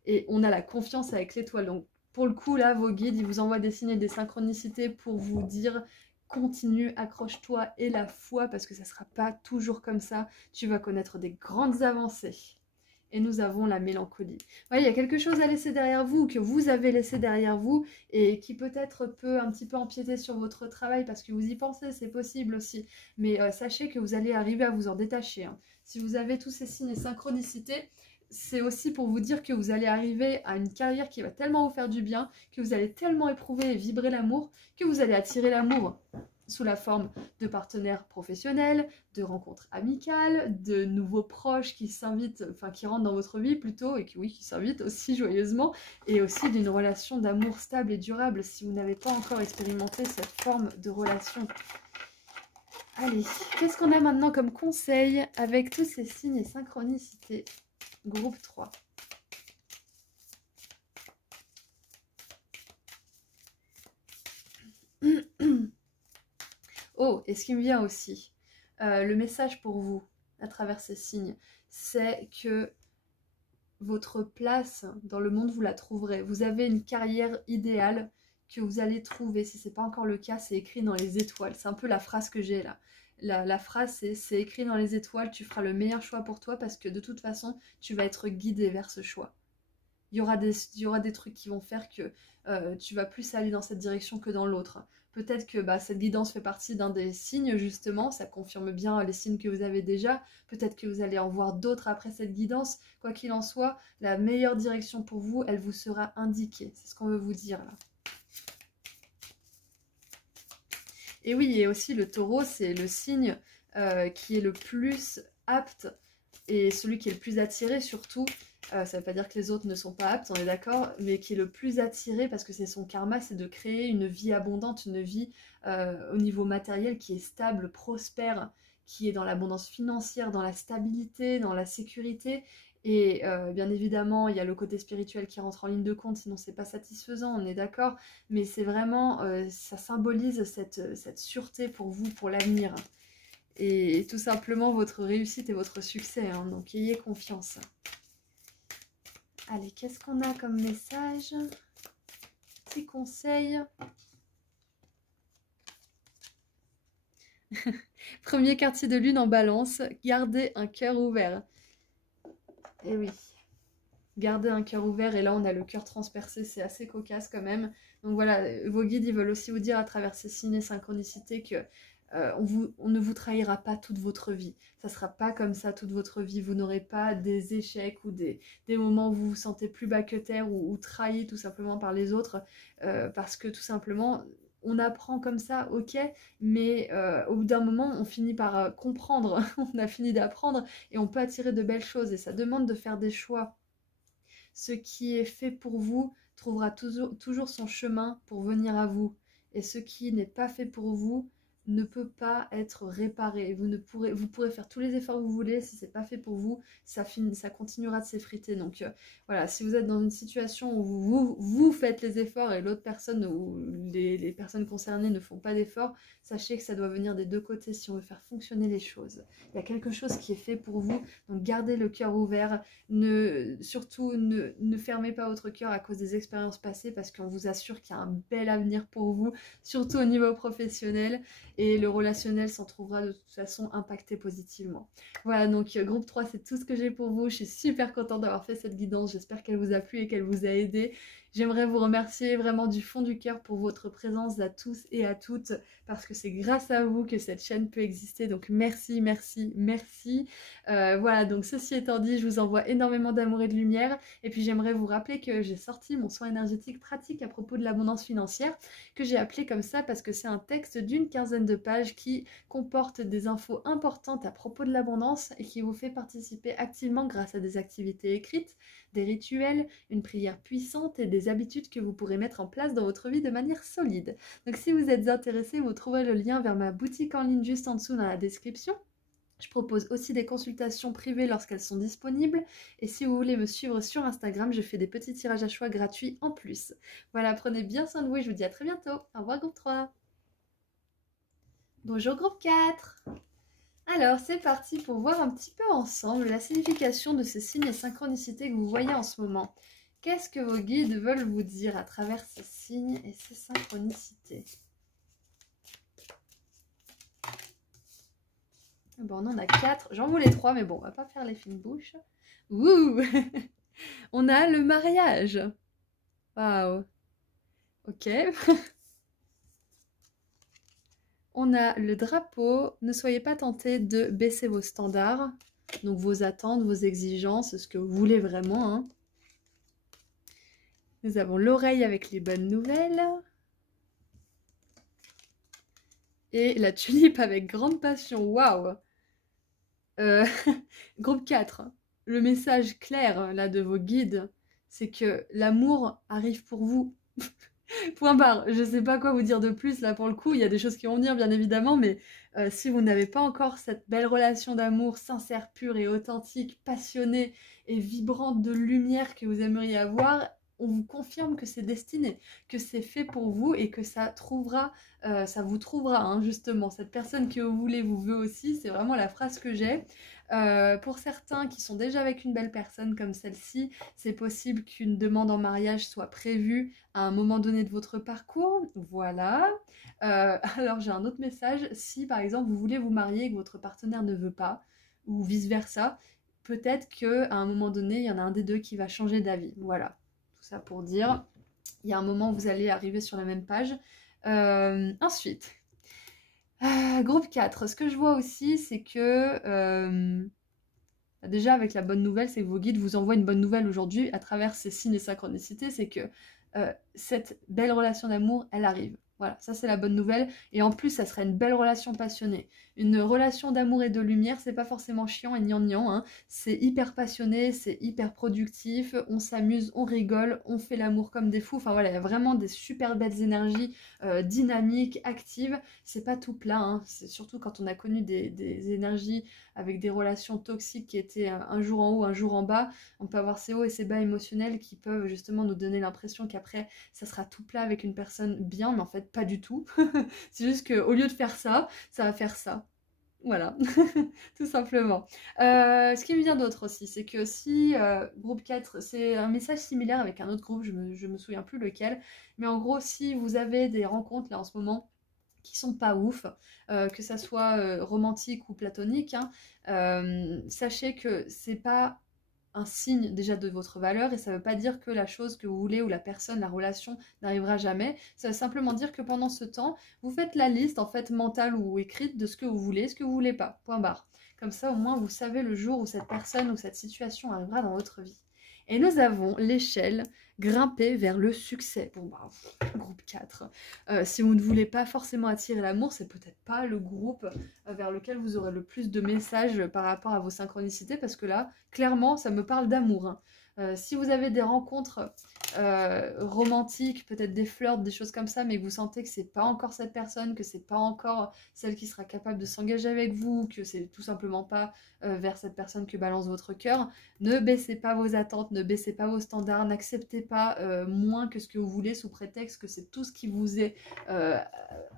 Et on a la confiance avec l'étoile. Donc, pour le coup, là, vos guides, ils vous envoient des signes et des synchronicités pour vous dire continue, accroche-toi et la foi, parce que ça sera pas toujours comme ça. Tu vas connaître des grandes avancées. Et nous avons la mélancolie. Ouais, il y a quelque chose à laisser derrière vous, que vous avez laissé derrière vous, et qui peut-être peut un petit peu empiéter sur votre travail, parce que vous y pensez, c'est possible aussi. Mais sachez que vous allez arriver à vous en détacher. Hein. Si vous avez tous ces signes et synchronicités, c'est aussi pour vous dire que vous allez arriver à une carrière qui va tellement vous faire du bien, que vous allez tellement éprouver et vibrer l'amour, que vous allez attirer l'amour sous la forme de partenaires professionnels, de rencontres amicales, de nouveaux proches qui s'invitent, enfin qui rentrent dans votre vie plutôt, et qui s'invitent aussi joyeusement, et aussi d'une relation d'amour stable et durable si vous n'avez pas encore expérimenté cette forme de relation. Allez, qu'est-ce qu'on a maintenant comme conseil avec tous ces signes et synchronicités ? Groupe 3. Oh, et ce qui me vient aussi, le message pour vous, à travers ces signes, c'est que votre place dans le monde, vous la trouverez. Vous avez une carrière idéale que vous allez trouver. Si ce n'est pas encore le cas, c'est écrit dans les étoiles. C'est un peu la phrase que j'ai là. La phrase, c'est écrit dans les étoiles, tu feras le meilleur choix pour toi parce que de toute façon, tu vas être guidé vers ce choix. Il y aura des trucs qui vont faire que tu vas plus aller dans cette direction que dans l'autre. Peut-être que cette guidance fait partie d'un des signes, justement, ça confirme bien les signes que vous avez déjà. Peut-être que vous allez en voir d'autres après cette guidance. Quoi qu'il en soit, la meilleure direction pour vous, elle vous sera indiquée. C'est ce qu'on veut vous dire là. Et oui, et aussi le taureau, c'est le signe qui est le plus apte et celui qui est le plus attiré surtout. Ça ne veut pas dire que les autres ne sont pas aptes, on est d'accord, mais qui est le plus attiré parce que c'est son karma, c'est de créer une vie abondante, une vie au niveau matériel qui est stable, prospère, qui est dans l'abondance financière, dans la stabilité, dans la sécurité. Et bien évidemment, il y a le côté spirituel qui rentre en ligne de compte, sinon c'est pas satisfaisant, on est d'accord. Mais c'est vraiment, ça symbolise cette sûreté pour vous, pour l'avenir. Et tout simplement votre réussite et votre succès, hein, donc ayez confiance. Allez, qu'est-ce qu'on a comme message? Petit conseil. Premier quartier de lune en balance, gardez un cœur ouvert. Et oui, gardez un cœur ouvert. Et là, on a le cœur transpercé, c'est assez cocasse quand même. Donc voilà, vos guides, ils veulent aussi vous dire à travers ces signes et synchronicités que on ne vous trahira pas toute votre vie. Ça ne sera pas comme ça toute votre vie. Vous n'aurez pas des échecs ou des moments où vous vous sentez plus bas que terre ou trahi tout simplement par les autres. Parce que tout simplement, on apprend comme ça, ok, mais au bout d'un moment, on finit par comprendre. On a fini d'apprendre et on peut attirer de belles choses. Et ça demande de faire des choix. Ce qui est fait pour vous trouvera toujours son chemin pour venir à vous. et ce qui n'est pas fait pour vous ne peut pas être réparé. Vous pourrez faire tous les efforts que vous voulez, si c'est pas fait pour vous, ça continuera de s'effriter. Donc voilà, si vous êtes dans une situation où vous faites les efforts et l'autre personne ou les personnes concernées ne font pas d'efforts, sachez que ça doit venir des deux côtés si on veut faire fonctionner les choses. Il y a quelque chose qui est fait pour vous, donc gardez le cœur ouvert, surtout ne fermez pas votre cœur à cause des expériences passées, parce qu'on vous assure qu'il y a un bel avenir pour vous, surtout au niveau professionnel. Et le relationnel s'en trouvera de toute façon impacté positivement. Voilà, donc groupe 3, c'est tout ce que j'ai pour vous. Je suis super contente d'avoir fait cette guidance. J'espère qu'elle vous a plu et qu'elle vous a aidé. J'aimerais vous remercier vraiment du fond du cœur pour votre présence à tous et à toutes, parce que c'est grâce à vous que cette chaîne peut exister. Donc merci, merci, merci. Voilà, donc ceci étant dit, je vous envoie énormément d'amour et de lumière. Et puis j'aimerais vous rappeler que j'ai sorti mon soin énergétique pratique à propos de l'abondance financière, que j'ai appelé comme ça parce que c'est un texte d'une quinzaine de pages qui comporte des infos importantes à propos de l'abondance et qui vous fait participer activement grâce à des activités écrites, des rituels, une prière puissante et des habitudes que vous pourrez mettre en place dans votre vie de manière solide. Donc si vous êtes intéressé, vous trouverez le lien vers ma boutique en ligne juste en dessous dans la description. Je propose aussi des consultations privées lorsqu'elles sont disponibles. Et si vous voulez me suivre sur Instagram, je fais des petits tirages à choix gratuits en plus. Voilà, prenez bien soin de vous et je vous dis à très bientôt. Au revoir groupe 3. Bonjour groupe 4. Alors, c'est parti pour voir un petit peu ensemble la signification de ces signes et synchronicités que vous voyez en ce moment. Qu'est-ce que vos guides veulent vous dire à travers ces signes et ces synchronicités? Bon, on en a 4. J'en voulais 3, mais bon, on va pas faire les fines bouches. Ouh. On a le mariage. Waouh. Ok. On a le drapeau. Ne soyez pas tentés de baisser vos standards. Donc vos attentes, vos exigences, ce que vous voulez vraiment. Hein. Nous avons l'oreille avec les bonnes nouvelles. Et la tulipe avec grande passion. Waouh. Groupe 4. Le message clair là de vos guides, c'est que l'amour arrive pour vous. Point barre. Je sais pas quoi vous dire de plus là pour le coup. Il y a des choses qui vont venir bien évidemment, mais si vous n'avez pas encore cette belle relation d'amour sincère, pure et authentique, passionnée et vibrante de lumière que vous aimeriez avoir, on vous confirme que c'est destiné, que c'est fait pour vous et que ça vous trouvera hein, justement. Cette personne que vous voulez vous veut aussi, c'est vraiment la phrase que j'ai. Pour certains qui sont déjà avec une belle personne comme celle-ci, c'est possible qu'une demande en mariage soit prévue à un moment donné de votre parcours. Voilà. Alors j'ai un autre message. Si par exemple vous voulez vous marier et que votre partenaire ne veut pas, ou vice-versa, peut-être qu'à un moment donné, il y en a un des deux qui va changer d'avis. Voilà. Tout ça pour dire, il y a un moment où vous allez arriver sur la même page. Ensuite, groupe 4, ce que je vois aussi, c'est que déjà avec la bonne nouvelle, c'est que vos guides vous envoient une bonne nouvelle aujourd'hui à travers ces signes et synchronicités, c'est que cette belle relation d'amour, elle arrive. Voilà, ça c'est la bonne nouvelle. Et en plus, ça serait une belle relation passionnée. Une relation d'amour et de lumière, c'est pas forcément chiant et gnangnan. Hein. C'est hyper passionné, c'est hyper productif. On s'amuse, on rigole, on fait l'amour comme des fous. Enfin voilà, il y a vraiment des super belles énergies dynamiques, actives. C'est pas tout plat. Hein. C'est surtout quand on a connu des énergies avec des relations toxiques qui étaient un jour en haut, un jour en bas. On peut avoir ces hauts et ces bas émotionnels qui peuvent justement nous donner l'impression qu'après, ça sera tout plat avec une personne bien, mais en fait, pas du tout. C'est juste qu'au lieu de faire ça, ça va faire ça. Voilà, tout simplement. Ce qui me vient d'autre aussi, c'est que si groupe 4, c'est un message similaire avec un autre groupe, je me souviens plus lequel, mais en gros, si vous avez des rencontres là en ce moment qui sont pas ouf, que ça soit romantique ou platonique, hein, sachez que c'est pas un signe déjà de votre valeur et ça veut pas dire que la chose que vous voulez ou la personne, la relation n'arrivera jamais. Ça veut simplement dire que pendant ce temps, vous faites la liste en fait mentale ou écrite de ce que vous voulez, ce que vous voulez pas. Point barre. Comme ça au moins vous savez le jour où cette personne ou cette situation arrivera dans votre vie. Et nous avons l'échelle grimper vers le succès. Bon bah, groupe 4. Si vous ne voulez pas forcément attirer l'amour, c'est peut-être pas le groupe vers lequel vous aurez le plus de messages par rapport à vos synchronicités, parce que là, clairement, ça me parle d'amour. Hein. Si vous avez des rencontres romantiques, peut-être des flirts, des choses comme ça, mais que vous sentez que c'est pas encore cette personne, que c'est pas encore celle qui sera capable de s'engager avec vous, que c'est tout simplement pas vers cette personne que balance votre cœur, ne baissez pas vos attentes, ne baissez pas vos standards, n'acceptez pas moins que ce que vous voulez sous prétexte que c'est tout ce qui vous est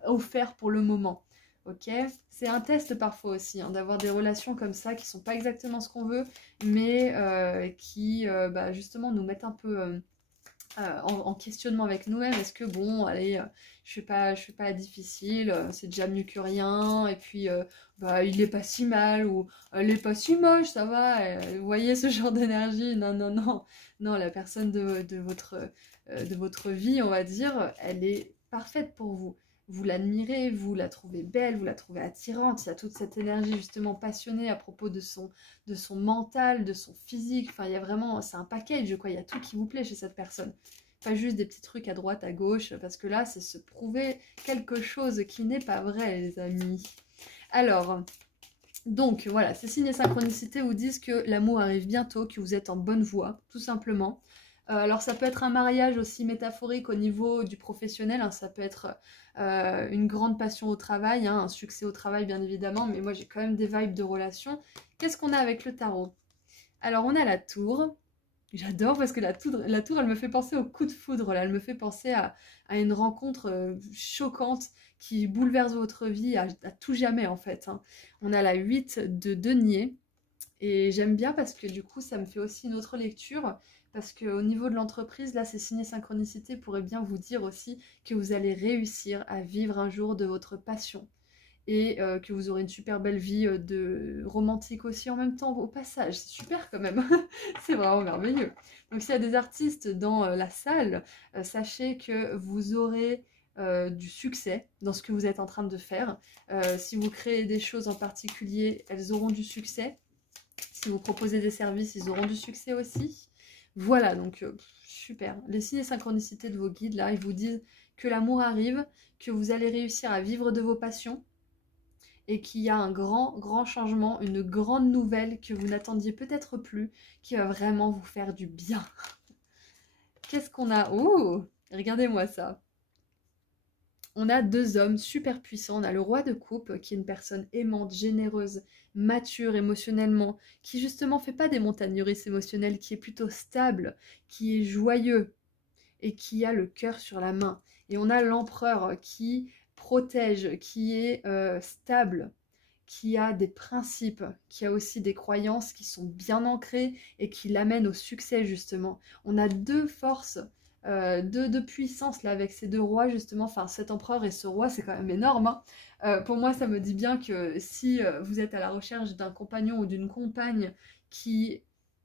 offert pour le moment. Ok, c'est un test parfois aussi, hein, d'avoir des relations comme ça qui sont pas exactement ce qu'on veut, mais qui justement nous mettent un peu en questionnement avec nous-mêmes. Est-ce que bon, allez, je fais pas difficile, c'est déjà mieux que rien, et puis il est pas si mal, ou elle est pas si moche, ça va, vous voyez ce genre d'énergie. Non, non, non, non, la personne de votre vie, on va dire, elle est parfaite pour vous. Vous l'admirez, vous la trouvez belle, vous la trouvez attirante, il y a toute cette énergie justement passionnée à propos de son mental, de son physique, enfin il y a vraiment, c'est un package quoi, il y a tout qui vous plaît chez cette personne. Pas juste des petits trucs à droite, à gauche, parce que là c'est se prouver quelque chose qui n'est pas vrai les amis. Alors, donc voilà, ces signes et synchronicités vous disent que l'amour arrive bientôt, que vous êtes en bonne voie, tout simplement. Alors ça peut être un mariage aussi métaphorique au niveau du professionnel, hein, ça peut être une grande passion au travail, hein, un succès au travail bien évidemment, mais moi j'ai quand même des vibes de relation. Qu'est-ce qu'on a avec le tarot? Alors on a la tour, j'adore parce que la tour elle me fait penser au coup de foudre, là. Elle me fait penser à une rencontre choquante qui bouleverse votre vie à tout jamais en fait, hein. On a la 8 de denier. Et j'aime bien parce que du coup, ça me fait aussi une autre lecture. Parce qu'au niveau de l'entreprise, là, ces signes synchronicité pourraient bien vous dire aussi que vous allez réussir à vivre un jour de votre passion. Et que vous aurez une super belle vie de romantique aussi en même temps au passage. C'est super quand même. C'est vraiment merveilleux. Donc s'il y a des artistes dans la salle, sachez que vous aurez du succès dans ce que vous êtes en train de faire. Si vous créez des choses en particulier, elles auront du succès. Si vous proposez des services, ils auront du succès aussi. Voilà, donc super. Les signes et synchronicités de vos guides, là, ils vous disent que l'amour arrive, que vous allez réussir à vivre de vos passions et qu'il y a un grand, grand changement, une grande nouvelle que vous n'attendiez peut-être plus, qui va vraiment vous faire du bien. Qu'est-ce qu'on a? Oh, regardez-moi ça. On a deux hommes super puissants. On a le roi de coupe, qui est une personne aimante, généreuse, mature émotionnellement, qui justement fait pas des montagnes russes émotionnelles, qui est plutôt stable, qui est joyeux et qui a le cœur sur la main. Et on a l'empereur qui protège, qui est stable, qui a des principes, qui a aussi des croyances qui sont bien ancrées et qui l'amènent au succès justement. On a deux forces de puissance là avec ces deux rois justement, enfin cet empereur et ce roi c'est quand même énorme, hein. Pour moi ça me dit bien que si vous êtes à la recherche d'un compagnon ou d'une compagne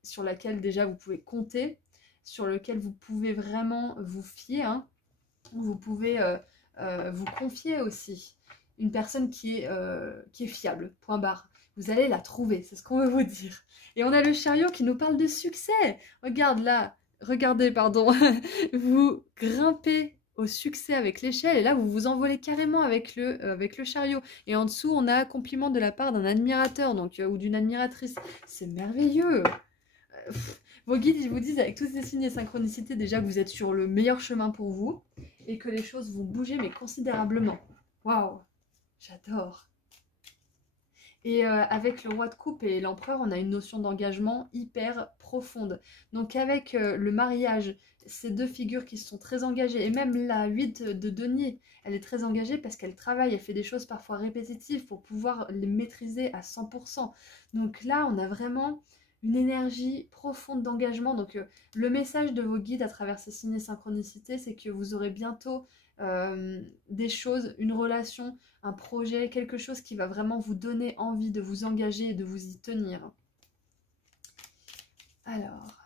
sur laquelle déjà vous pouvez compter, sur lequel vous pouvez vraiment vous fier, hein, vous pouvez vous confier aussi, une personne qui est fiable, point barre. Vous allez la trouver, c'est ce qu'on veut vous dire. Et on a le chariot qui nous parle de succès. Regarde là, regardez, pardon. Vous grimpez au succès avec l'échelle et là vous vous envolez carrément avec le chariot. Et en dessous on a compliment de la part d'un admirateur donc, ou d'une admiratrice. C'est merveilleux. Vos guides ils vous disent avec tous ces signes et synchronicités déjà que vous êtes sur le meilleur chemin pour vous et que les choses vont bouger mais considérablement. Waouh, j'adore. Et avec le roi de coupe et l'empereur, on a une notion d'engagement hyper profonde. Donc avec le mariage, ces deux figures qui sont très engagées, et même la 8 de denier, elle est très engagée parce qu'elle travaille, elle fait des choses parfois répétitives pour pouvoir les maîtriser à 100%. Donc là, on a vraiment une énergie profonde d'engagement. Donc le message de vos guides à travers ces signes et synchronicités, c'est que vous aurez bientôt des choses, une relation, un projet, quelque chose qui va vraiment vous donner envie de vous engager et de vous y tenir. Alors,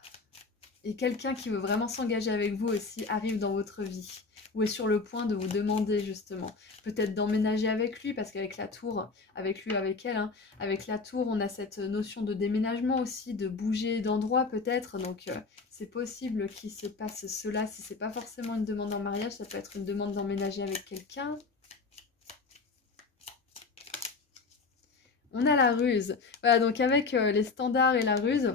et quelqu'un qui veut vraiment s'engager avec vous aussi arrive dans votre vie, ou est sur le point de vous demander justement, peut-être d'emménager avec lui, parce qu'avec la tour, avec lui, avec elle, hein, avec la tour, on a cette notion de déménagement aussi, de bouger d'endroit peut-être, donc c'est possible qu'il se passe cela, si c'est pas forcément une demande en mariage, ça peut être une demande d'emménager avec quelqu'un. On a la ruse, voilà, donc avec les standards et la ruse,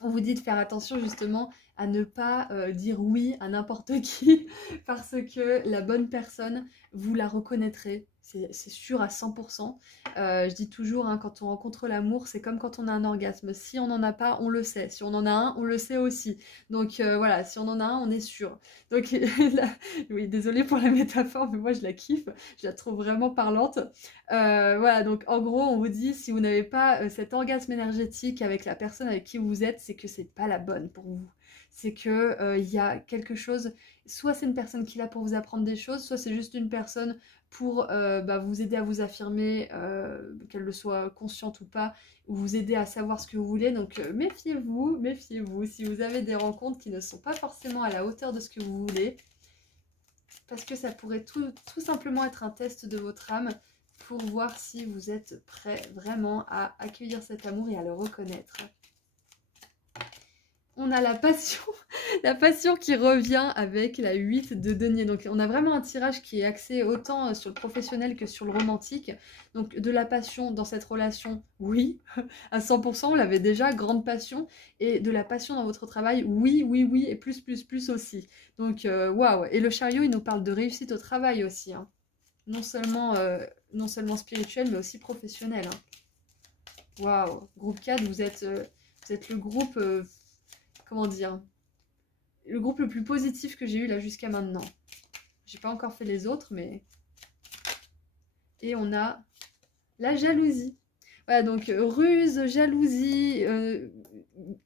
On vous dit de faire attention justement à ne pas dire oui à n'importe qui parce que la bonne personne, vous la reconnaîtrez, c'est sûr à 100%. Je dis toujours, hein, quand on rencontre l'amour, c'est comme quand on a un orgasme. Si on n'en a pas, on le sait. Si on en a un, on le sait aussi. Donc voilà, si on en a un, on est sûr. Donc là, oui, désolée pour la métaphore, mais moi je la kiffe. Je la trouve vraiment parlante. Voilà, donc en gros, on vous dit, si vous n'avez pas cet orgasme énergétique avec la personne avec qui vous êtes, c'est que c'est pas la bonne pour vous. C'est que y a quelque chose, soit c'est une personne qui est là pour vous apprendre des choses, soit c'est juste une personne pour vous aider à vous affirmer, qu'elle le soit consciente ou pas, ou vous aider à savoir ce que vous voulez. Donc méfiez-vous, méfiez-vous si vous avez des rencontres qui ne sont pas forcément à la hauteur de ce que vous voulez, parce que ça pourrait tout simplement être un test de votre âme pour voir si vous êtes prêt vraiment à accueillir cet amour et à le reconnaître. On a la passion, la passion qui revient avec la 8 de denier. Donc on a vraiment un tirage qui est axé autant sur le professionnel que sur le romantique. Donc de la passion dans cette relation, oui, à 100%, on l'avait déjà, grande passion. Et de la passion dans votre travail, oui, oui, oui, et plus, plus, plus aussi. Donc waouh. Et le chariot, il nous parle de réussite au travail aussi, hein. Non seulement spirituel, mais aussi professionnel, hein. Waouh. Groupe 4, vous êtes le groupe... comment dire, le groupe le plus positif que j'ai eu là jusqu'à maintenant. J'ai pas encore fait les autres, mais... Et on a la jalousie. Voilà, donc ruse, jalousie,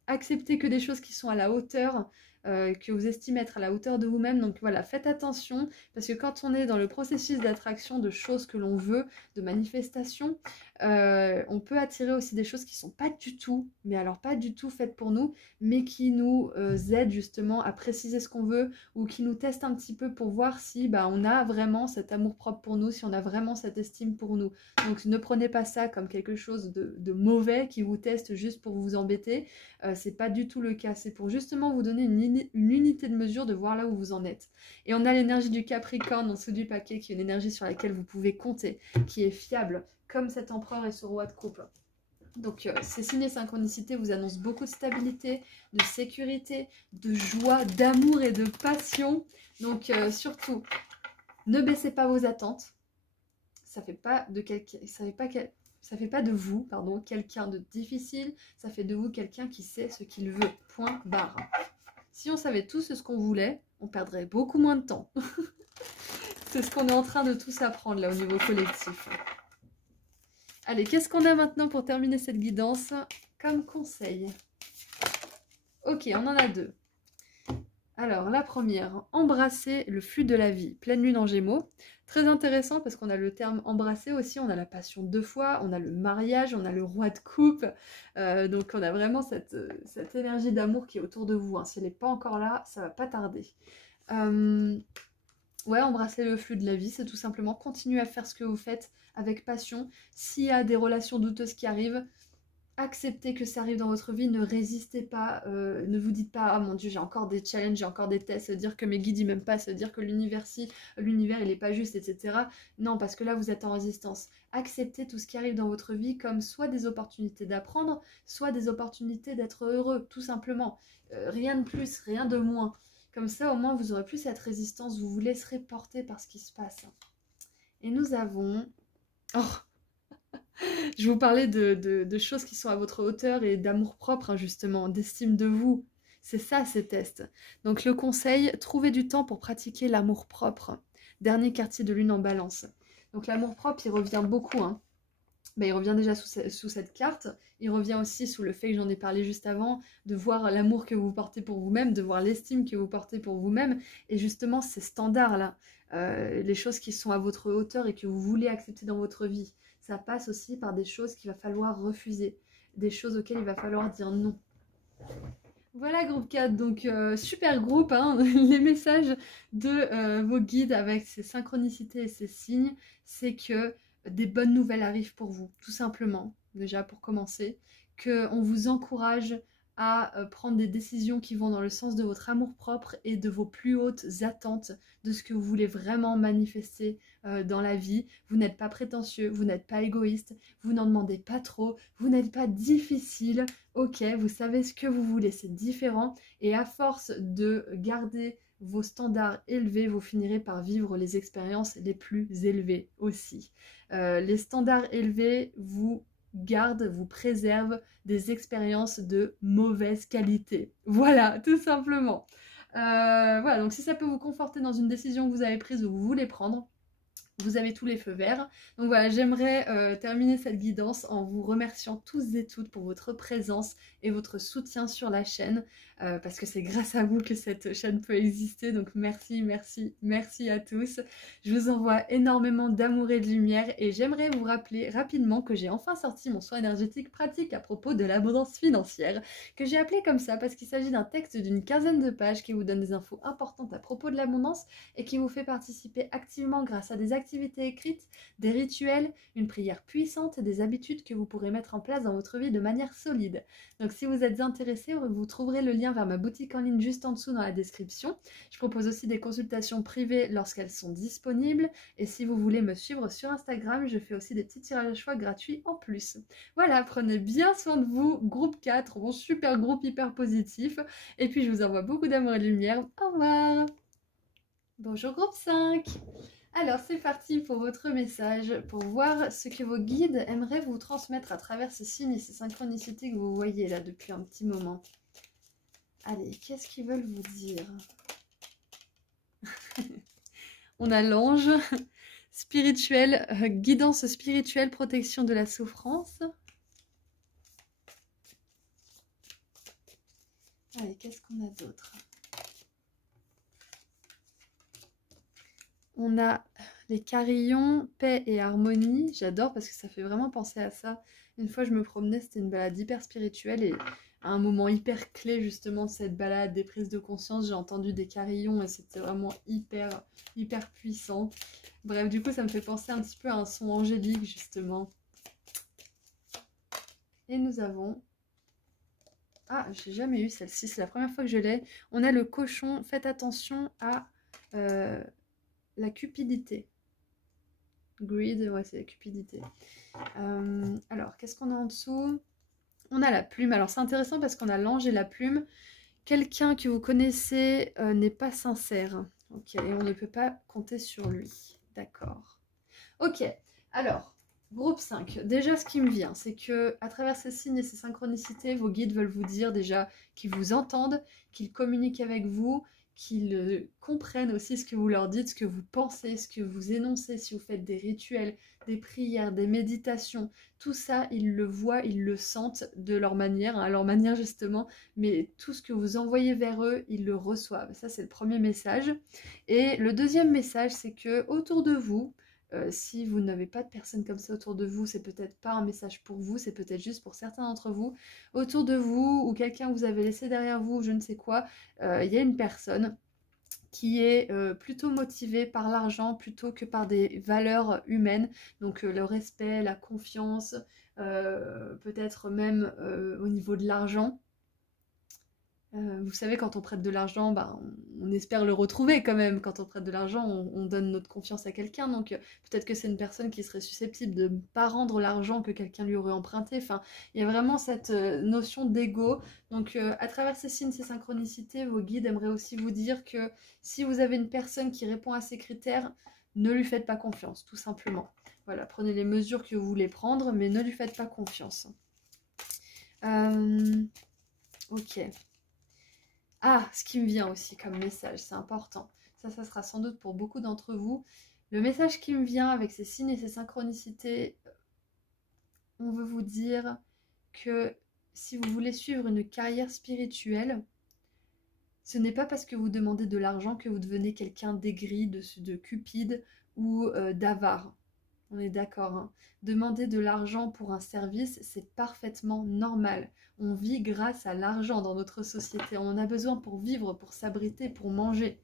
accepter que des choses qui sont à la hauteur, que vous estimez être à la hauteur de vous-même. Donc voilà, faites attention, parce que quand on est dans le processus d'attraction de choses que l'on veut, de manifestation, on peut attirer aussi des choses qui sont pas du tout, mais alors pas du tout faites pour nous, mais qui nous aident justement à préciser ce qu'on veut, ou qui nous testent un petit peu pour voir si on a vraiment cet amour propre pour nous, si on a vraiment cette estime pour nous. Donc ne prenez pas ça comme quelque chose de mauvais qui vous teste juste pour vous embêter. C'est pas du tout le cas. C'est pour justement vous donner une unité de mesure de voir là où vous en êtes. Et on a l'énergie du Capricorne en dessous du paquet, qui est une énergie sur laquelle vous pouvez compter, qui est fiable, comme cet empereur et ce roi de coupe. Donc ces signes et synchronicités vous annoncent beaucoup de stabilité, de sécurité, de joie, d'amour et de passion. Donc surtout, ne baissez pas vos attentes. Ça fait pas de vous, quelqu'un de difficile, ça fait de vous quelqu'un qui sait ce qu'il veut. Point barre. Si on savait tous ce qu'on voulait, on perdrait beaucoup moins de temps. C'est ce qu'on est en train de tous apprendre là au niveau collectif. Allez, qu'est-ce qu'on a maintenant pour terminer cette guidance comme conseil? Ok, on en a deux. Alors, la première, embrasser le flux de la vie, pleine lune en Gémeaux. Très intéressant parce qu'on a le terme embrasser aussi, on a la passion 2 fois, on a le mariage, on a le roi de coupe. Donc on a vraiment cette énergie d'amour qui est autour de vous, hein. Si elle n'est pas encore là, ça va pas tarder. Ouais, embrasser le flux de la vie, c'est tout simplement continuer à faire ce que vous faites avec passion. S'il y a des relations douteuses qui arrivent, acceptez que ça arrive dans votre vie, ne résistez pas, ne vous dites pas « Ah mon Dieu, j'ai encore des challenges, j'ai encore des tests, se dire que mes guides ils m'aiment pas, se dire que l'univers il est pas juste, etc. » Non, parce que là vous êtes en résistance. Acceptez tout ce qui arrive dans votre vie comme soit des opportunités d'apprendre, soit des opportunités d'être heureux, tout simplement. Rien de plus, rien de moins. Comme ça, au moins, vous aurez plus cette résistance, vous vous laisserez porter par ce qui se passe. Et nous avons... Oh, je vous parlais de choses qui sont à votre hauteur et d'amour propre, hein, justement, d'estime de vous. C'est ça, ces tests. Donc le conseil, trouvez du temps pour pratiquer l'amour propre. Dernier quartier de lune en balance. Donc l'amour propre, il revient beaucoup, hein. Il revient déjà sous cette carte. Il revient aussi sous le fait que j'en ai parlé juste avant, de voir l'amour que vous portez pour vous-même, de voir l'estime que vous portez pour vous-même. Et justement, ces standards-là, les choses qui sont à votre hauteur et que vous voulez accepter dans votre vie, ça passe aussi par des choses qu'il va falloir refuser, des choses auxquelles il va falloir dire non. Voilà groupe 4, donc super groupe, hein. Les messages de vos guides avec ces synchronicités et ces signes, c'est que des bonnes nouvelles arrivent pour vous, tout simplement, déjà pour commencer, qu'on vous encourage à prendre des décisions qui vont dans le sens de votre amour-propre et de vos plus hautes attentes, de ce que vous voulez vraiment manifester dans la vie. Vous n'êtes pas prétentieux, vous n'êtes pas égoïste, vous n'en demandez pas trop, vous n'êtes pas difficile. Ok, vous savez ce que vous voulez, c'est différent. Et à force de garder vos standards élevés, vous finirez par vivre les expériences les plus élevées aussi. Les standards élevés vous gardent, vous préservent des expériences de mauvaise qualité. Voilà, tout simplement. Voilà, donc si ça peut vous conforter dans une décision que vous avez prise ou que vous voulez prendre, vous avez tous les feux verts. Donc voilà, j'aimerais terminer cette guidance en vous remerciant tous et toutes pour votre présence et votre soutien sur la chaîne, parce que c'est grâce à vous que cette chaîne peut exister. Donc merci, merci, merci à tous. Je vous envoie énormément d'amour et de lumière et j'aimerais vous rappeler rapidement que j'ai enfin sorti mon soin énergétique pratique à propos de l'abondance financière, que j'ai appelé comme ça parce qu'il s'agit d'un texte d'une quinzaine de pages qui vous donne des infos importantes à propos de l'abondance et qui vous fait participer activement grâce à des activités écrites, des rituels, une prière puissante et des habitudes que vous pourrez mettre en place dans votre vie de manière solide. Donc si vous êtes intéressé, vous trouverez le lien vers ma boutique en ligne juste en dessous dans la description. Je propose aussi des consultations privées lorsqu'elles sont disponibles et si vous voulez me suivre sur Instagram, je fais aussi des petits tirages à choix gratuits en plus. Voilà, prenez bien soin de vous, groupe 4, mon super groupe hyper positif et puis je vous envoie beaucoup d'amour et de lumière. Au revoir. Bonjour groupe 5. Alors c'est parti pour votre message, pour voir ce que vos guides aimeraient vous transmettre à travers ces signes et ces synchronicités que vous voyez là depuis un petit moment. Allez, qu'est-ce qu'ils veulent vous dire? On a l'ange spirituel, guidance spirituelle, protection de la souffrance. Allez, qu'est-ce qu'on a d'autre? On a les carillons, paix et harmonie. J'adore parce que ça fait vraiment penser à ça. Une fois, je me promenais, c'était une balade hyper spirituelle et à un moment hyper clé justement de cette balade, des prises de conscience, j'ai entendu des carillons et c'était vraiment hyper puissant. Bref, du coup, ça me fait penser un petit peu à un son angélique justement. Et nous avons... Ah, j'ai jamais eu celle-ci, c'est la première fois que je l'ai. On a le cochon. Faites attention à... la cupidité. Greed, ouais, c'est la cupidité. Alors, qu'est-ce qu'on a en dessous? On a la plume. Alors, c'est intéressant parce qu'on a l'ange et la plume. Quelqu'un que vous connaissez n'est pas sincère. Ok, et on ne peut pas compter sur lui. D'accord. Ok, alors, groupe 5. Déjà, ce qui me vient, c'est que à travers ces signes et ces synchronicités, vos guides veulent vous dire déjà qu'ils vous entendent, qu'ils communiquent avec vous, qu'ils comprennent aussi ce que vous leur dites, ce que vous pensez, ce que vous énoncez, si vous faites des rituels, des prières, des méditations, tout ça, ils le voient, ils le sentent de leur manière, à leur manière justement, mais tout ce que vous envoyez vers eux, ils le reçoivent. Ça, c'est le premier message. Et le deuxième message, c'est que autour de vous, si vous n'avez pas de personnes comme ça autour de vous, c'est peut-être pas un message pour vous, c'est peut-être juste pour certains d'entre vous. Autour de vous, ou quelqu'un que vous avez laissé derrière vous, je ne sais quoi, il y a une personne qui est plutôt motivée par l'argent plutôt que par des valeurs humaines. Donc le respect, la confiance, peut-être même au niveau de l'argent. Vous savez, quand on prête de l'argent, on espère le retrouver quand même. Quand on prête de l'argent, on donne notre confiance à quelqu'un. Donc peut-être que c'est une personne qui serait susceptible de ne pas rendre l'argent que quelqu'un lui aurait emprunté. Enfin, il y a vraiment cette notion d'ego. Donc à travers ces signes, ces synchronicités, vos guides aimeraient aussi vous dire que si vous avez une personne qui répond à ces critères, ne lui faites pas confiance, tout simplement. Voilà, prenez les mesures que vous voulez prendre, mais ne lui faites pas confiance. Ok. Ah, ce qui me vient aussi comme message, c'est important. Ça sera sans doute pour beaucoup d'entre vous. Le message qui me vient avec ces signes et ces synchronicités, on veut vous dire que si vous voulez suivre une carrière spirituelle, ce n'est pas parce que vous demandez de l'argent que vous devenez quelqu'un d'aigri, de cupide ou d'avare. On est d'accord, hein. Demander de l'argent pour un service, c'est parfaitement normal. On vit grâce à l'argent dans notre société. On en a besoin pour vivre, pour s'abriter, pour manger.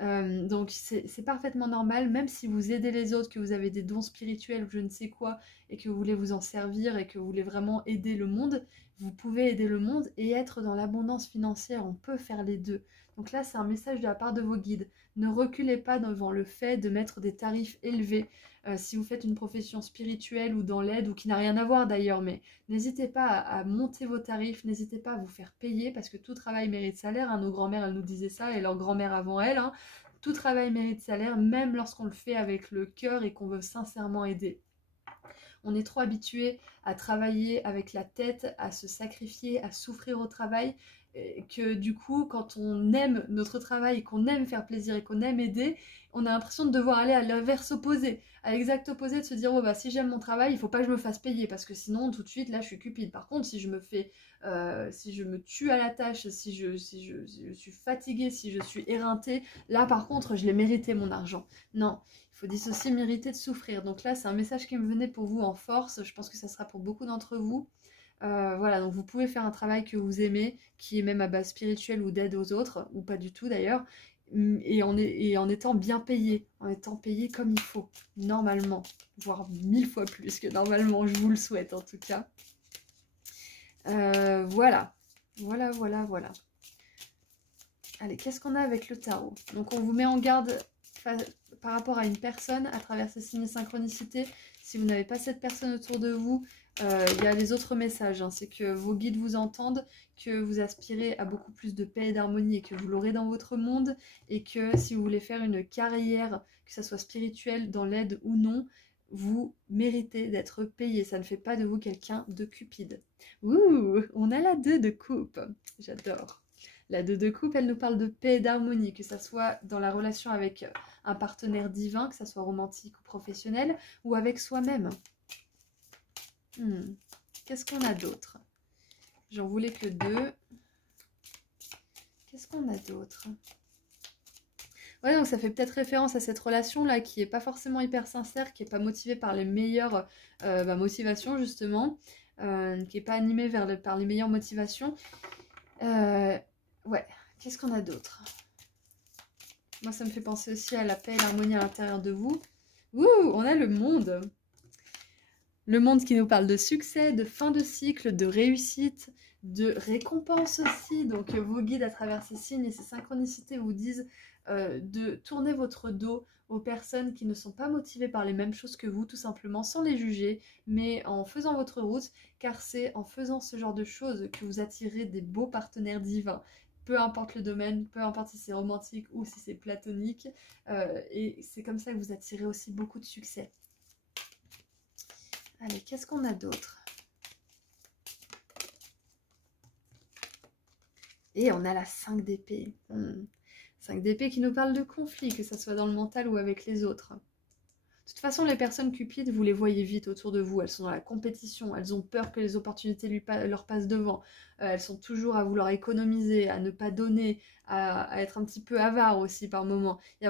Donc c'est parfaitement normal, même si vous aidez les autres, que vous avez des dons spirituels ou je ne sais quoi, et que vous voulez vous en servir et que vous voulez vraiment aider le monde, vous pouvez aider le monde et être dans l'abondance financière. On peut faire les deux. Donc là, c'est un message de la part de vos guides. Ne reculez pas devant le fait de mettre des tarifs élevés. Si vous faites une profession spirituelle ou dans l'aide, ou qui n'a rien à voir d'ailleurs, mais n'hésitez pas à monter vos tarifs, n'hésitez pas à vous faire payer, parce que tout travail mérite salaire. Hein. Nos grand-mères, elles nous disaient ça, et leur grand-mère avant elles. Hein. Tout travail mérite salaire, même lorsqu'on le fait avec le cœur et qu'on veut sincèrement aider. On est trop habitué à travailler avec la tête, à se sacrifier, à souffrir au travail, que du coup, quand on aime notre travail, qu'on aime faire plaisir et qu'on aime aider, on a l'impression de devoir aller à l'inverse opposé, à l'exact opposé, de se dire oh bah si j'aime mon travail, il faut pas que je me fasse payer parce que sinon tout de suite là je suis cupide. Par contre, si je me tue à la tâche, si je suis fatiguée, si je suis éreintée, là par contre je l'ai mérité mon argent. Non. Il faut dissocier mériter de souffrir. Donc là, c'est un message qui me venait pour vous en force. Je pense que ça sera pour beaucoup d'entre vous. Voilà, donc vous pouvez faire un travail que vous aimez, qui est même à base spirituelle ou d'aide aux autres, ou pas du tout d'ailleurs, et en étant bien payé, en étant payé comme il faut, normalement, voire 1000 fois plus que normalement, je vous le souhaite en tout cas. Voilà. Voilà. Allez, qu'est-ce qu'on a avec le tarot? Donc on vous met en garde par rapport à une personne à travers ces signes et synchronicités. Si vous n'avez pas cette personne autour de vous, il y a les autres messages. Hein. C'est que vos guides vous entendent, que vous aspirez à beaucoup plus de paix et d'harmonie et que vous l'aurez dans votre monde. Et que si vous voulez faire une carrière, que ça soit spirituelle, dans l'aide ou non, vous méritez d'être payé. Ça ne fait pas de vous quelqu'un de cupide. Ouh, on a la 2 de coupe. J'adore. La 2 de coupe, elle nous parle de paix et d'harmonie, que ça soit dans la relation avec un partenaire divin, que ça soit romantique ou professionnel, ou avec soi-même. Qu'est-ce qu'on a d'autre? J'en voulais que 2. Qu'est-ce qu'on a d'autre? Ouais, donc ça fait peut-être référence à cette relation-là qui n'est pas forcément hyper sincère, qui n'est pas motivée par les meilleures motivations, justement, qui n'est pas animée par les meilleures motivations. Ouais, qu'est-ce qu'on a d'autre? Moi, ça me fait penser aussi à la paix et l'harmonie à l'intérieur de vous. Ouh, on a le monde. Le monde qui nous parle de succès, de fin de cycle, de réussite, de récompense aussi. Donc, vos guides à travers ces signes et ces synchronicités vous disent de tourner votre dos aux personnes qui ne sont pas motivées par les mêmes choses que vous, tout simplement, sans les juger, mais en faisant votre route, car c'est en faisant ce genre de choses que vous attirez des beaux partenaires divins. Peu importe le domaine, peu importe si c'est romantique ou si c'est platonique, et c'est comme ça que vous attirez aussi beaucoup de succès. Allez, qu'est-ce qu'on a d'autre? Et on a la 5 d'épée. 5 d'épée qui nous parle de conflit, que ce soit dans le mental ou avec les autres. De toute façon, les personnes cupides, vous les voyez vite autour de vous. Elles sont dans la compétition, elles ont peur que les opportunités leur passent devant. Elles sont toujours à vouloir économiser, à ne pas donner, à être un petit peu avare aussi par moment. Il y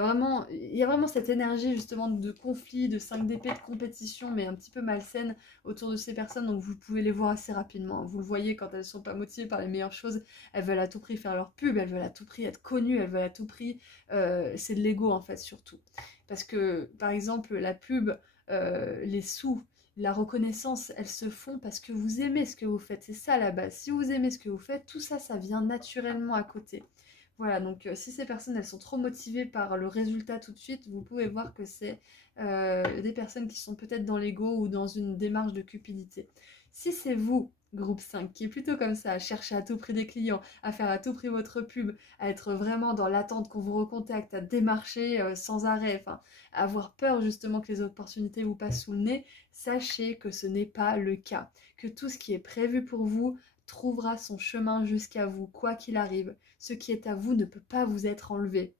a vraiment cette énergie justement de conflit, de 5 d'épée, de compétition, mais un petit peu malsaine autour de ces personnes. Donc vous pouvez les voir assez rapidement. Vous le voyez quand elles ne sont pas motivées par les meilleures choses. Elles veulent à tout prix faire leur pub, elles veulent à tout prix être connues, elles veulent à tout prix... c'est de l'ego en fait surtout. Parce que, par exemple, la pub, les sous, la reconnaissance, elles se font parce que vous aimez ce que vous faites. C'est ça la base. Si vous aimez ce que vous faites, tout ça, ça vient naturellement à côté. Voilà, donc si ces personnes, elles sont trop motivées par le résultat tout de suite, vous pouvez voir que c'est des personnes qui sont peut-être dans l'ego ou dans une démarche de cupidité. Si c'est vous, groupe 5, qui est plutôt comme ça, à chercher à tout prix des clients, à faire à tout prix votre pub, à être vraiment dans l'attente qu'on vous recontacte, à démarcher sans arrêt, enfin, à avoir peur justement que les opportunités vous passent sous le nez, sachez que ce n'est pas le cas, que tout ce qui est prévu pour vous trouvera son chemin jusqu'à vous, quoi qu'il arrive. Ce qui est à vous ne peut pas vous être enlevé.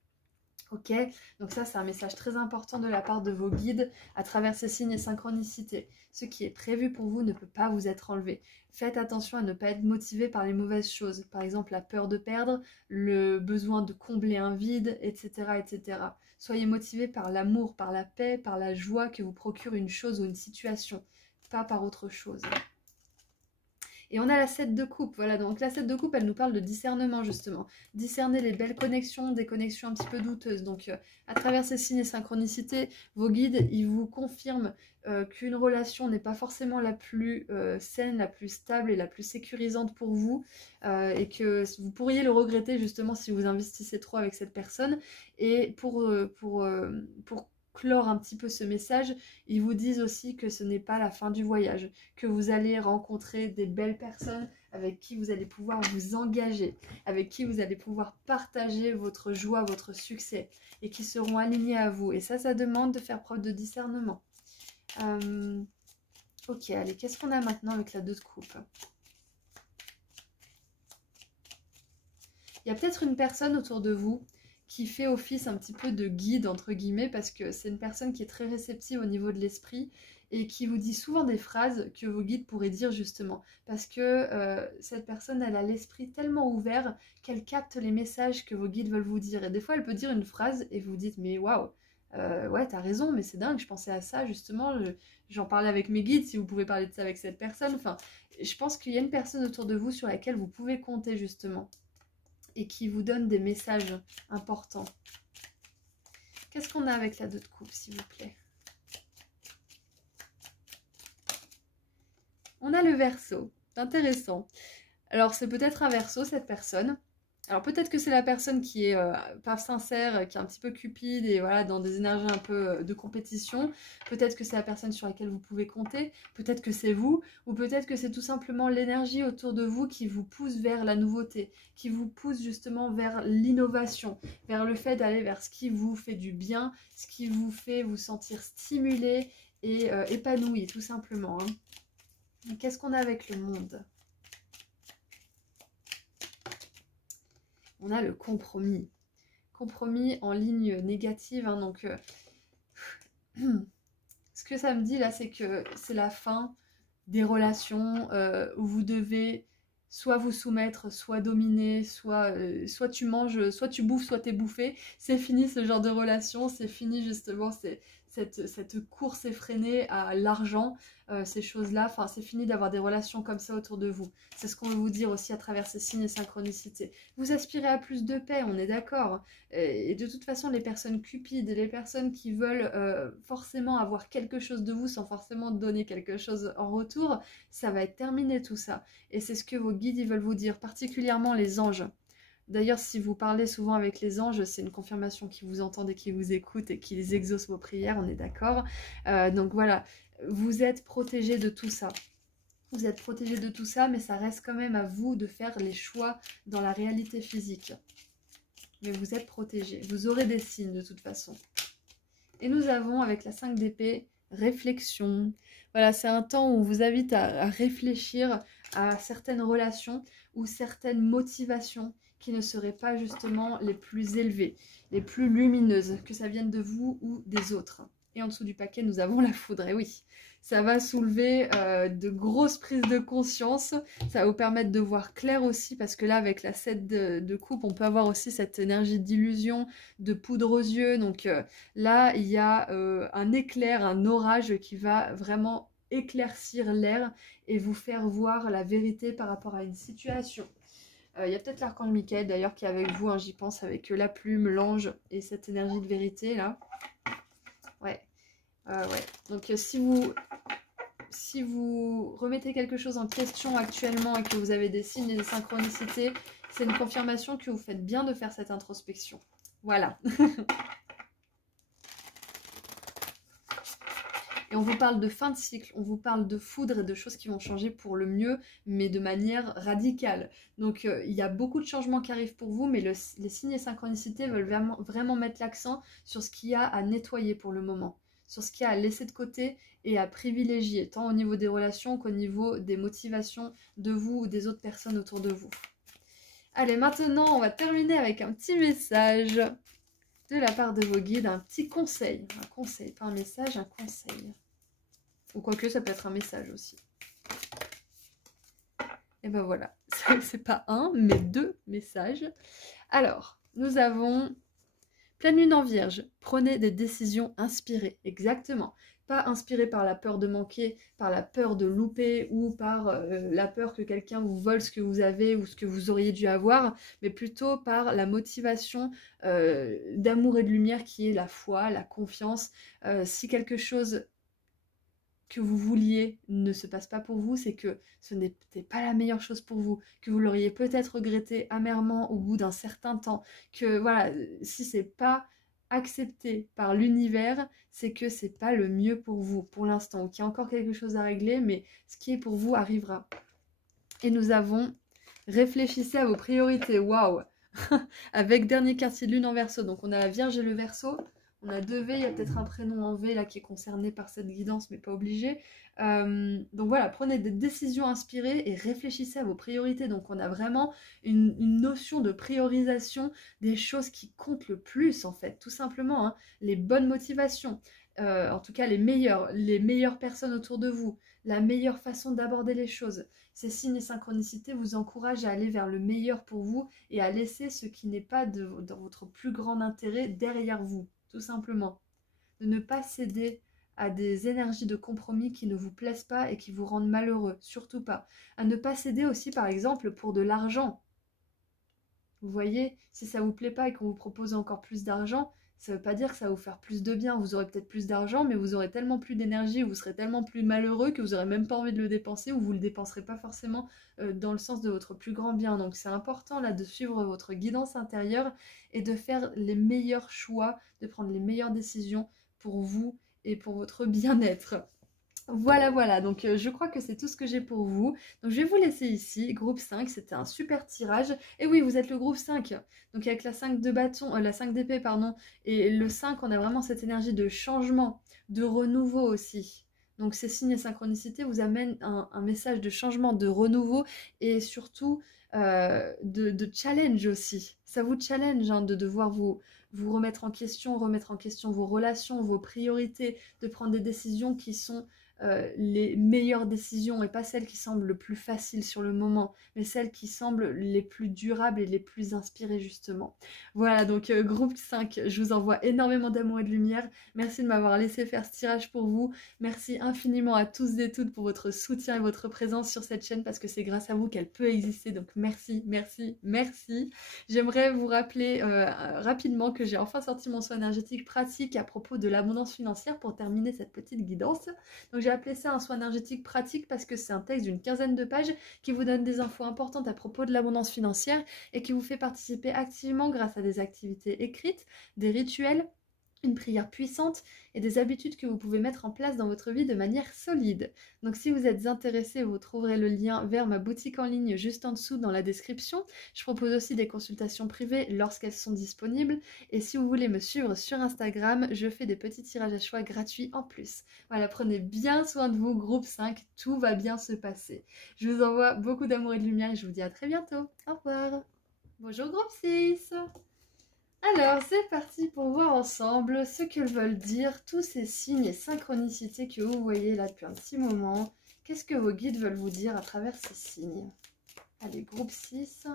Ok, donc ça c'est un message très important de la part de vos guides à travers ces signes et synchronicités. Ce qui est prévu pour vous ne peut pas vous être enlevé. Faites attention à ne pas être motivé par les mauvaises choses, par exemple la peur de perdre, le besoin de combler un vide, etc. etc. Soyez motivé par l'amour, par la paix, par la joie que vous procure une chose ou une situation, pas par autre chose. Et on a la 7 de coupe, voilà, donc la 7 de coupe, elle nous parle de discernement justement. Discerner les belles connexions, des connexions un petit peu douteuses. Donc à travers ces signes et synchronicités, vos guides, ils vous confirment qu'une relation n'est pas forcément la plus saine, la plus stable et la plus sécurisante pour vous, et que vous pourriez le regretter justement si vous investissez trop avec cette personne. Et pour clore un petit peu ce message, ils vous disent aussi que ce n'est pas la fin du voyage, que vous allez rencontrer des belles personnes avec qui vous allez pouvoir vous engager, avec qui vous allez pouvoir partager votre joie, votre succès, et qui seront alignés à vous. Et ça demande de faire preuve de discernement. Ok, allez, qu'est-ce qu'on a maintenant avec la 2 de coupe? Il y a peut-être une personne autour de vous qui fait office un petit peu de guide, entre guillemets, parce que c'est une personne qui est très réceptive au niveau de l'esprit et qui vous dit souvent des phrases que vos guides pourraient dire justement. Parce que cette personne, elle a l'esprit tellement ouvert qu'elle capte les messages que vos guides veulent vous dire. Et des fois, elle peut dire une phrase et vous dites, mais waouh, ouais, t'as raison, mais c'est dingue, je pensais à ça justement, j'en parlais avec mes guides, si vous pouvez parler de ça avec cette personne. Enfin, je pense qu'il y a une personne autour de vous sur laquelle vous pouvez compter justement, et qui vous donne des messages importants. Qu'est-ce qu'on a avec la 2 de coupe, s'il vous plaît? On a le Verseau, c'est intéressant. Alors c'est peut-être un Verseau, cette personne. Alors peut-être que c'est la personne qui est pas sincère, qui est un petit peu cupide et voilà, dans des énergies un peu de compétition. Peut-être que c'est la personne sur laquelle vous pouvez compter. Peut-être que c'est vous. Ou peut-être que c'est tout simplement l'énergie autour de vous qui vous pousse vers la nouveauté, qui vous pousse justement vers l'innovation, vers le fait d'aller vers ce qui vous fait du bien, ce qui vous fait vous sentir stimulé et épanoui, tout simplement. Hein. Qu'est-ce qu'on a avec le monde ? On a le compromis. Compromis en ligne négative. Hein, donc, ce que ça me dit là, c'est que c'est la fin des relations où vous devez soit vous soumettre, soit dominer, soit tu manges, soit tu bouffes, soit t'es bouffé. C'est fini ce genre de relation, c'est fini justement cette course effrénée à l'argent, ces choses-là. Enfin, c'est fini d'avoir des relations comme ça autour de vous. C'est ce qu'on veut vous dire aussi à travers ces signes et synchronicités. Vous aspirez à plus de paix, on est d'accord. Et de toute façon, les personnes cupides, les personnes qui veulent forcément avoir quelque chose de vous sans forcément donner quelque chose en retour, ça va être terminé tout ça. Et c'est ce que vos guides ils veulent vous dire, particulièrement les anges. D'ailleurs, si vous parlez souvent avec les anges, c'est une confirmation qu'ils vous entendent et qu'ils vous écoutent et qu'ils exaucent vos prières, on est d'accord. Donc voilà, vous êtes protégés de tout ça. Vous êtes protégés de tout ça, mais ça reste quand même à vous de faire les choix dans la réalité physique. Mais vous êtes protégés. Vous aurez des signes de toute façon. Et nous avons, avec la 5 d'épée, réflexion. Voilà, c'est un temps où on vous invite à réfléchir à certaines relations ou certaines motivations qui ne seraient pas justement les plus élevées, les plus lumineuses, que ça vienne de vous ou des autres. Et en dessous du paquet, nous avons la foudre. Et oui, ça va soulever de grosses prises de conscience. Ça va vous permettre de voir clair aussi, parce que là, avec la 7 de coupe, on peut avoir aussi cette énergie d'illusion, de poudre aux yeux. Donc là, il y a un éclair, un orage qui va vraiment éclaircir l'air et vous faire voir la vérité par rapport à une situation. Il y a peut-être l'archange Michael d'ailleurs qui est avec vous, hein, j'y pense, avec la plume, l'ange et cette énergie de vérité là. Ouais. Ouais. Donc si vous remettez quelque chose en question actuellement et que vous avez des signes et des synchronicités, c'est une confirmation que vous faites bien de faire cette introspection. Voilà. Et on vous parle de fin de cycle, on vous parle de foudre et de choses qui vont changer pour le mieux, mais de manière radicale. Donc il y a beaucoup de changements qui arrivent pour vous, mais les signes et synchronicités veulent vraiment mettre l'accent sur ce qu'il y a à nettoyer pour le moment, sur ce qu'il y a à laisser de côté et à privilégier, tant au niveau des relations qu'au niveau des motivations de vous ou des autres personnes autour de vous. Allez, maintenant, on va terminer avec un petit message de la part de vos guides, un petit conseil. Un conseil, pas un message, un conseil. Ou quoique, ça peut être un message aussi. Et ben voilà, c'est pas un, mais 2 messages. Alors, nous avons pleine lune en vierge. Prenez des décisions inspirées. Exactement. pas inspiré par la peur de manquer, par la peur de louper ou par la peur que quelqu'un vous vole ce que vous avez ou ce que vous auriez dû avoir, mais plutôt par la motivation d'amour et de lumière qui est la foi, la confiance. Si quelque chose que vous vouliez ne se passe pas pour vous, c'est que ce n'était pas la meilleure chose pour vous, que vous l'auriez peut-être regretté amèrement au bout d'un certain temps, que voilà, si c'est pas accepté par l'univers, c'est que c'est pas le mieux pour vous pour l'instant, qu'il y a encore quelque chose à régler, mais ce qui est pour vous arrivera. Et nous avons réfléchissez à vos priorités, waouh. Avec dernier quartier de lune en Verseau, donc on a la Vierge et le Verseau. On a 2 V, il y a peut-être un prénom en V là qui est concerné par cette guidance, mais pas obligé. Donc voilà, prenez des décisions inspirées et réfléchissez à vos priorités. Donc on a vraiment une notion de priorisation des choses qui comptent le plus en fait, tout simplement. Hein. Les bonnes motivations, en tout cas les meilleures personnes autour de vous, la meilleure façon d'aborder les choses. Ces signes et synchronicités vous encouragent à aller vers le meilleur pour vous et à laisser ce qui n'est pas dans votre plus grand intérêt derrière vous. Tout simplement. De ne pas céder à des énergies de compromis qui ne vous plaisent pas et qui vous rendent malheureux, surtout pas. À ne pas céder aussi, par exemple, pour de l'argent. Vous voyez, si ça vous plaît pas et qu'on vous propose encore plus d'argent, ça veut pas dire que ça va vous faire plus de bien. Vous aurez peut-être plus d'argent, mais vous aurez tellement plus d'énergie, vous serez tellement plus malheureux que vous aurez même pas envie de le dépenser ou vous le dépenserez pas forcément dans le sens de votre plus grand bien. Donc c'est important là de suivre votre guidance intérieure et de faire les meilleurs choix, de prendre les meilleures décisions pour vous et pour votre bien-être. Voilà, donc je crois que c'est tout ce que j'ai pour vous. Donc je vais vous laisser ici, groupe 5, c'était un super tirage. Et oui, vous êtes le groupe 5, donc avec la 5 de bâton, la 5 d'épée, pardon, et le 5, on a vraiment cette énergie de changement, de renouveau aussi. Donc ces signes et synchronicités vous amènent un message de changement, de renouveau et surtout de challenge aussi. Ça vous challenge hein, de devoir vous remettre en question vos relations, vos priorités, de prendre des décisions qui sont les meilleures décisions et pas celles qui semblent le plus faciles sur le moment, mais celles qui semblent les plus durables et les plus inspirées justement. Voilà, donc groupe 5, je vous envoie énormément d'amour et de lumière. Merci de m'avoir laissé faire ce tirage pour vous. Merci infiniment à tous et toutes pour votre soutien et votre présence sur cette chaîne parce que c'est grâce à vous qu'elle peut exister. Donc merci. J'aimerais vous rappeler rapidement que j'ai enfin sorti mon soin énergétique pratique à propos de l'abondance financière pour terminer cette petite guidance. Donc j'ai appelé ça un soin énergétique pratique parce que c'est un texte d'une 15aine de pages qui vous donne des infos importantes à propos de l'abondance financière et qui vous fait participer activement grâce à des activités écrites, des rituels, une prière puissante et des habitudes que vous pouvez mettre en place dans votre vie de manière solide. Donc si vous êtes intéressé, vous trouverez le lien vers ma boutique en ligne juste en dessous dans la description. Je propose aussi des consultations privées lorsqu'elles sont disponibles. Et si vous voulez me suivre sur Instagram, je fais des petits tirages à choix gratuits en plus. Voilà, prenez bien soin de vous, groupe 5, tout va bien se passer. Je vous envoie beaucoup d'amour et de lumière et je vous dis à très bientôt. Au revoir. Bonjour groupe 6. Alors, c'est parti pour voir ensemble ce que veulent dire tous ces signes et synchronicités que vous voyez là depuis un petit moment. Qu'est-ce que vos guides veulent vous dire à travers ces signes? Allez, groupe 6.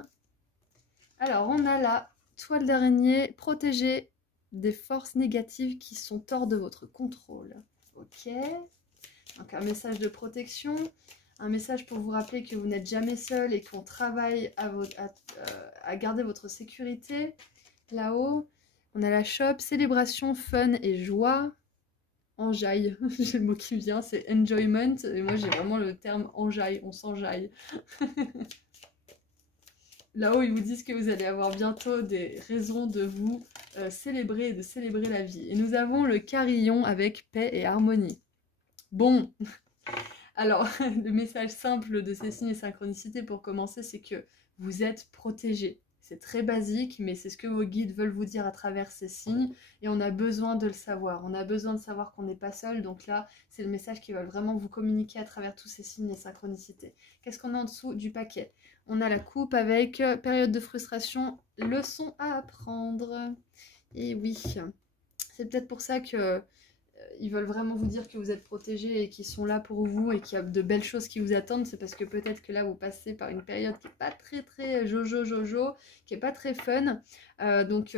Alors, on a la toile d'araignée protégée des forces négatives qui sont hors de votre contrôle. Ok. Donc, un message de protection. Un message pour vous rappeler que vous n'êtes jamais seul et qu'on travaille à garder votre sécurité. Là-haut, on a la shop, célébration, fun et joie. Enjaille, j'ai le mot qui vient, c'est enjoyment. Et moi, j'ai vraiment le terme enjaille, on s'enjaille. Là-haut, ils vous disent que vous allez avoir bientôt des raisons de vous célébrer et de célébrer la vie. Et nous avons le carillon avec paix et harmonie. Bon, alors, le message simple de ces signes et synchronicités pour commencer, c'est que vous êtes protégés. C'est très basique, mais c'est ce que vos guides veulent vous dire à travers ces signes. Et on a besoin de le savoir. On a besoin de savoir qu'on n'est pas seul. Donc là, c'est le message qu'ils veulent vraiment vous communiquer à travers tous ces signes et synchronicités. Qu'est-ce qu'on a en dessous du paquet? On a la coupe avec période de frustration, leçon à apprendre. Et oui, c'est peut-être pour ça que ils veulent vraiment vous dire que vous êtes protégés et qu'ils sont là pour vous et qu'il y a de belles choses qui vous attendent. C'est parce que peut-être que là vous passez par une période qui n'est pas très jojo, qui n'est pas très fun. Donc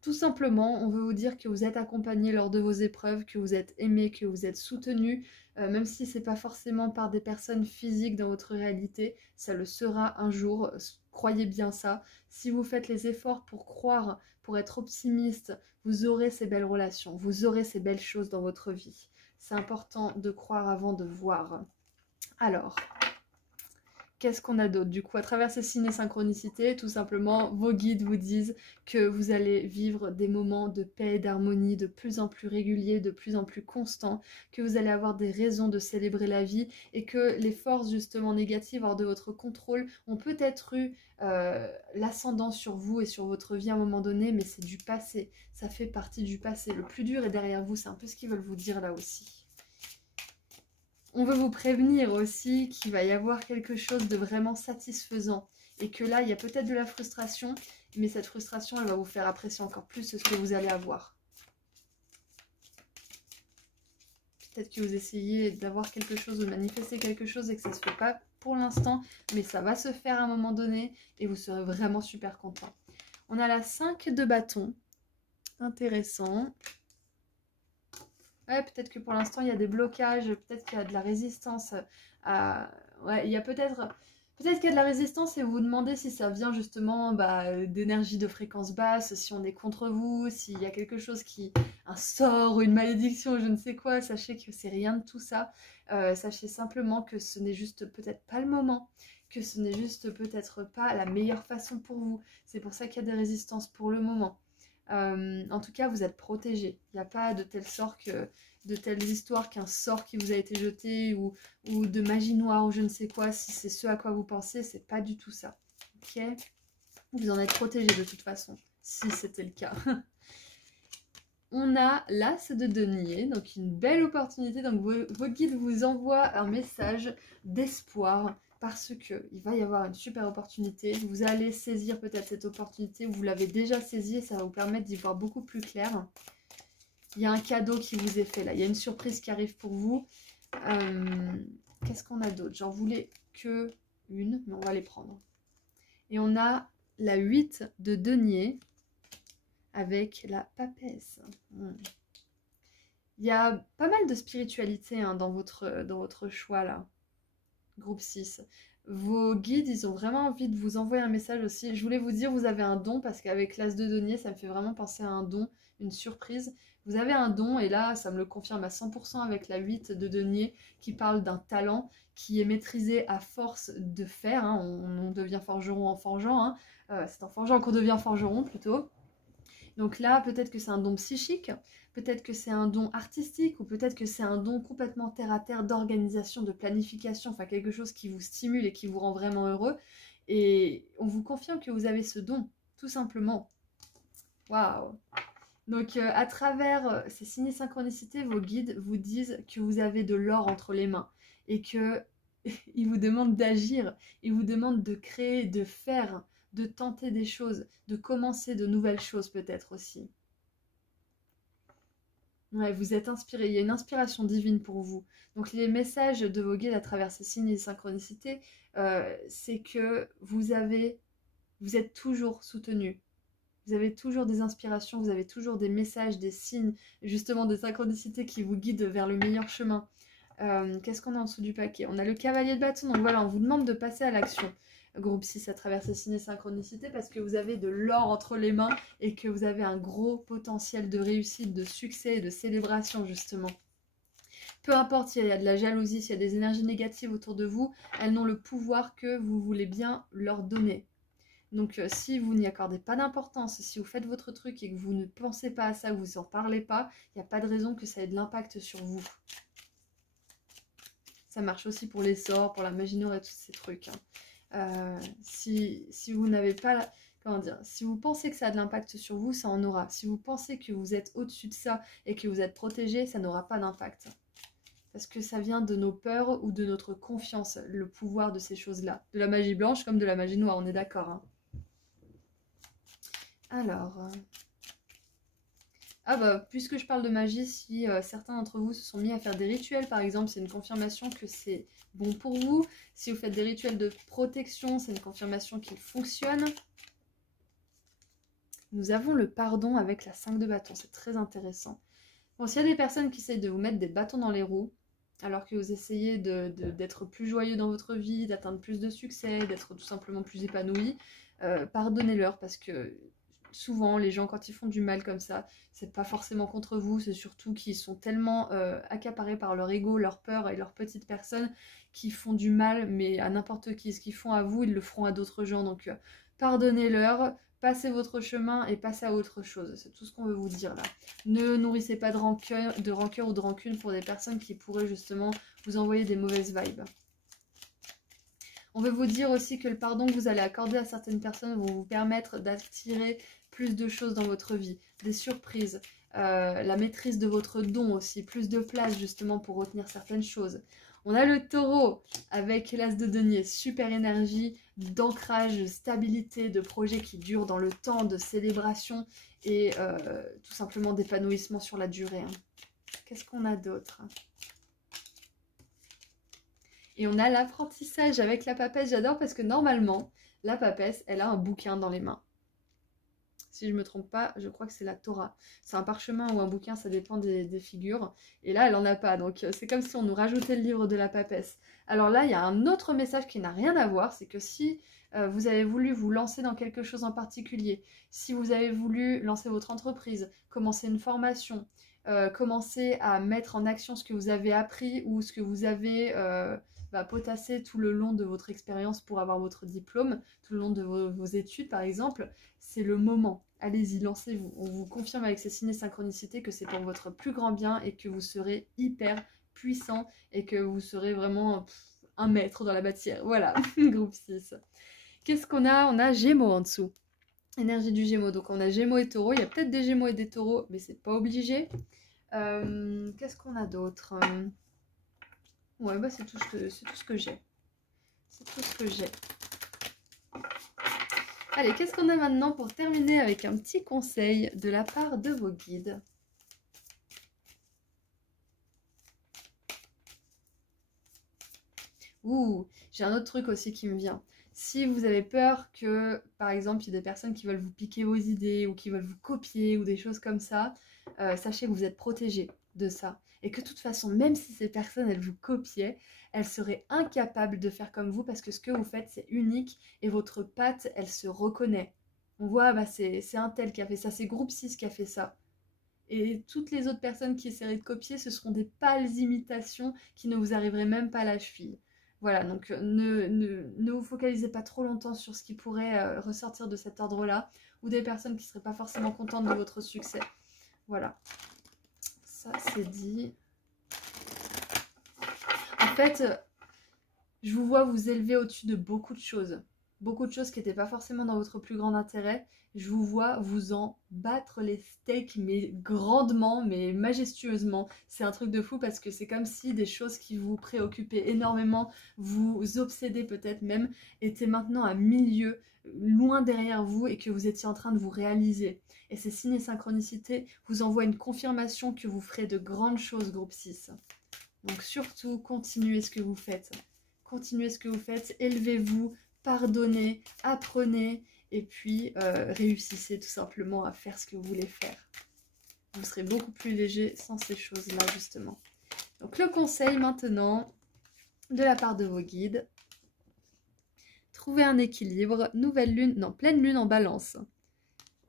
Tout simplement, on veut vous dire que vous êtes accompagné lors de vos épreuves, que vous êtes aimé, que vous êtes soutenu, même si c'est pas forcément par des personnes physiques dans votre réalité, ça le sera un jour, croyez bien ça. Si vous faites les efforts pour croire, pour être optimiste, vous aurez ces belles relations, vous aurez ces belles choses dans votre vie. C'est important de croire avant de voir. Alors, qu'est-ce qu'on a d'autre? Du coup, à travers ces signes et synchronicités, tout simplement, vos guides vous disent que vous allez vivre des moments de paix et d'harmonie de plus en plus réguliers, de plus en plus constants, que vous allez avoir des raisons de célébrer la vie et que les forces justement négatives hors de votre contrôle ont peut-être eu l'ascendant sur vous et sur votre vie à un moment donné, mais c'est du passé, ça fait partie du passé. Le plus dur est derrière vous, c'est un peu ce qu'ils veulent vous dire là aussi. On veut vous prévenir aussi qu'il va y avoir quelque chose de vraiment satisfaisant et que là, il y a peut-être de la frustration, mais cette frustration, elle va vous faire apprécier encore plus ce que vous allez avoir. Peut-être que vous essayez d'avoir quelque chose, de manifester quelque chose et que ça ne se fait pas pour l'instant, mais ça va se faire à un moment donné et vous serez vraiment super content. On a la 5 de bâton. Intéressant. Ouais, peut-être que pour l'instant, il y a des blocages, peut-être qu'il y a de la résistance. Ouais, il y a peut-être qu'il y a de la résistance et vous vous demandez si ça vient justement d'énergie de fréquence basse, si on est contre vous, s'il y a quelque chose qui... un sort, une malédiction, je ne sais quoi. Sachez que c'est rien de tout ça. Sachez simplement que ce n'est juste peut-être pas le moment, que ce n'est juste peut-être pas la meilleure façon pour vous. C'est pour ça qu'il y a des résistances pour le moment. En tout cas, vous êtes protégé. Il n'y a pas de telle sorte que de telles histoires qu'un sort qui vous a été jeté ou de magie noire ou je ne sais quoi. Si c'est ce à quoi vous pensez, c'est pas du tout ça. Ok? Vous en êtes protégé de toute façon, si c'était le cas. On a l'As de denier, donc une belle opportunité. Donc vos guides vous envoient un message d'espoir parce qu'il va y avoir une super opportunité. Vous allez saisir peut-être cette opportunité, vous l'avez déjà saisie et ça va vous permettre d'y voir beaucoup plus clair. Il y a un cadeau qui vous est fait là, il y a une surprise qui arrive pour vous. Qu'est-ce qu'on a d'autre? J'en voulais que une, mais on va les prendre. Et on a la 8 de denier avec la papesse. Il y a pas mal de spiritualité hein, dans votre choix là. Groupe 6. Vos guides, ils ont vraiment envie de vous envoyer un message aussi. Je voulais vous dire, vous avez un don, parce qu'avec l'As de denier, ça me fait vraiment penser à un don, une surprise. Vous avez un don, et là, ça me le confirme à 100% avec la 8 de denier, qui parle d'un talent qui est maîtrisé à force de faire. Hein. On devient forgeron en forgeant. Hein. C'est en forgeant qu'on devient forgeron, plutôt. Donc là, peut-être que c'est un don psychique, peut-être que c'est un don artistique, ou peut-être que c'est un don complètement terre-à-terre d'organisation, de planification, enfin quelque chose qui vous stimule et qui vous rend vraiment heureux. Et on vous confirme que vous avez ce don, tout simplement. Waouh! Donc à travers ces signes et synchronicités, vos guides vous disent que vous avez de l'or entre les mains et que ils vous demandent d'agir, ils vous demandent de créer, de faire, de tenter des choses, de commencer de nouvelles choses peut-être aussi. Ouais, vous êtes inspiré, il y a une inspiration divine pour vous. Donc les messages de vos guides à travers ces signes et synchronicités, c'est que vous êtes toujours soutenu. Vous avez toujours des inspirations, vous avez toujours des messages, des signes, justement des synchronicités qui vous guident vers le meilleur chemin. Qu'est-ce qu'on a en dessous du paquet? On a le cavalier de bâton, donc voilà, on vous demande de passer à l'action. Groupe 6 à travers ces signes et synchronicités parce que vous avez de l'or entre les mains et que vous avez un gros potentiel de réussite, de succès et de célébration justement. Peu importe s'il y a de la jalousie, s'il y a des énergies négatives autour de vous, elles n'ont le pouvoir que vous voulez bien leur donner. Donc si vous n'y accordez pas d'importance, si vous faites votre truc et que vous ne pensez pas à ça, que vous n'en parlez pas, il n'y a pas de raison que ça ait de l'impact sur vous. Ça marche aussi pour les sorts, pour la magie noire et tous ces trucs. Hein. Si vous n'avez pas... Comment dire? Si vous pensez que ça a de l'impact sur vous, ça en aura. Si vous pensez que vous êtes au-dessus de ça et que vous êtes protégé, ça n'aura pas d'impact. Parce que ça vient de nos peurs ou de notre confiance, le pouvoir de ces choses-là. De la magie blanche comme de la magie noire, on est d'accord. Hein. Alors... Ah bah, puisque je parle de magie, si certains d'entre vous se sont mis à faire des rituels, par exemple, c'est une confirmation que c'est bon pour vous. Si vous faites des rituels de protection, c'est une confirmation qu'ils fonctionnent. Nous avons le pardon avec la 5 de bâton, c'est très intéressant. Bon, s'il y a des personnes qui essayent de vous mettre des bâtons dans les roues, alors que vous essayez d'être plus joyeux dans votre vie, d'atteindre plus de succès, d'être tout simplement plus épanoui, pardonnez-leur parce que souvent les gens quand ils font du mal comme ça, c'est pas forcément contre vous, c'est surtout qu'ils sont tellement accaparés par leur ego, leur peur et leur petite personne qui font du mal, mais à n'importe qui. Ce qu'ils font à vous, ils le feront à d'autres gens. Donc pardonnez-leur, passez votre chemin et passez à autre chose. C'est tout ce qu'on veut vous dire là. Ne nourrissez pas de rancœur ou de rancune pour des personnes qui pourraient justement vous envoyer des mauvaises vibes. On veut vous dire aussi que le pardon que vous allez accorder à certaines personnes vont vous permettre d'attirer plus de choses dans votre vie, des surprises, la maîtrise de votre don aussi, plus de place justement pour retenir certaines choses. On a le taureau avec l'as de denier, super énergie, d'ancrage, stabilité, de projets qui durent dans le temps, de célébration et tout simplement d'épanouissement sur la durée. Qu'est-ce qu'on a d'autre ? Et on a l'apprentissage avec la papesse. J'adore parce que normalement, la papesse, elle a un bouquin dans les mains. Si je ne me trompe pas, je crois que c'est la Torah. C'est un parchemin ou un bouquin, ça dépend des figures. Et là, elle n'en a pas. Donc, c'est comme si on nous rajoutait le livre de la papesse. Alors là, il y a un autre message qui n'a rien à voir. C'est que si vous avez voulu vous lancer dans quelque chose en particulier, si vous avez voulu lancer votre entreprise, commencer une formation, commencer à mettre en action ce que vous avez appris ou ce que vous avez potassé tout le long de votre expérience pour avoir votre diplôme, tout le long de vos études par exemple, c'est le moment. Allez-y, lancez-vous. On vous confirme avec ces signes et synchronicités que c'est pour votre plus grand bien et que vous serez hyper puissant et que vous serez vraiment un maître dans la matière. Voilà, groupe 6. Qu'est-ce qu'on a ? On a Gémeaux en dessous. Énergie du Gémeaux. Donc on a Gémeaux et Taureaux. Il y a peut-être des Gémeaux et des Taureaux, mais c'est pas obligé. Qu'est-ce qu'on a d'autre ? Ouais, bah c'est tout ce que j'ai. C'est tout ce que j'ai. Allez, qu'est-ce qu'on a maintenant pour terminer avec un petit conseil de la part de vos guides ? Ouh, j'ai un autre truc aussi qui me vient. Si vous avez peur que, par exemple, il y ait des personnes qui veulent vous piquer vos idées ou qui veulent vous copier ou des choses comme ça, sachez que vous êtes protégé de ça. Et que de toute façon, même si ces personnes, elles vous copiaient, elles seraient incapables de faire comme vous parce que ce que vous faites, c'est unique et votre patte, elle se reconnaît. On voit, bah, c'est un tel qui a fait ça, c'est Groupe 6 qui a fait ça. Et toutes les autres personnes qui essaieraient de copier, ce seront des pâles imitations qui ne vous arriveraient même pas à la cheville. Voilà, donc ne vous focalisez pas trop longtemps sur ce qui pourrait ressortir de cet ordre-là, ou des personnes qui ne seraient pas forcément contentes de votre succès. Voilà, ça c'est dit. En fait, je vous vois vous élever au-dessus de beaucoup de choses qui n'étaient pas forcément dans votre plus grand intérêt. Je vous vois vous en battre les steaks, mais grandement, mais majestueusement. C'est un truc de fou parce que c'est comme si des choses qui vous préoccupaient énormément, vous obsédaient peut-être même, étaient maintenant à milieu, loin derrière vous et que vous étiez en train de vous réaliser. Et ces signes et synchronicités vous envoient une confirmation que vous ferez de grandes choses, groupe 6. Donc surtout, continuez ce que vous faites. Continuez ce que vous faites, élevez-vous, pardonnez, apprenez et puis réussissez tout simplement à faire ce que vous voulez faire. Vous serez beaucoup plus léger sans ces choses-là justement. Donc le conseil maintenant de la part de vos guides, trouvez un équilibre, pleine lune en balance.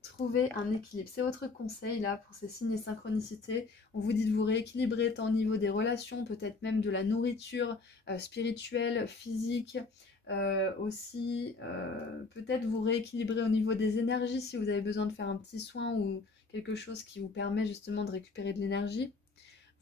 Trouvez un équilibre, c'est votre conseil là pour ces signes et synchronicités. On vous dit de vous rééquilibrer tant au niveau des relations, peut-être même de la nourriture spirituelle, physique, aussi peut-être vous rééquilibrer au niveau des énergies si vous avez besoin de faire un petit soin ou quelque chose qui vous permet justement de récupérer de l'énergie.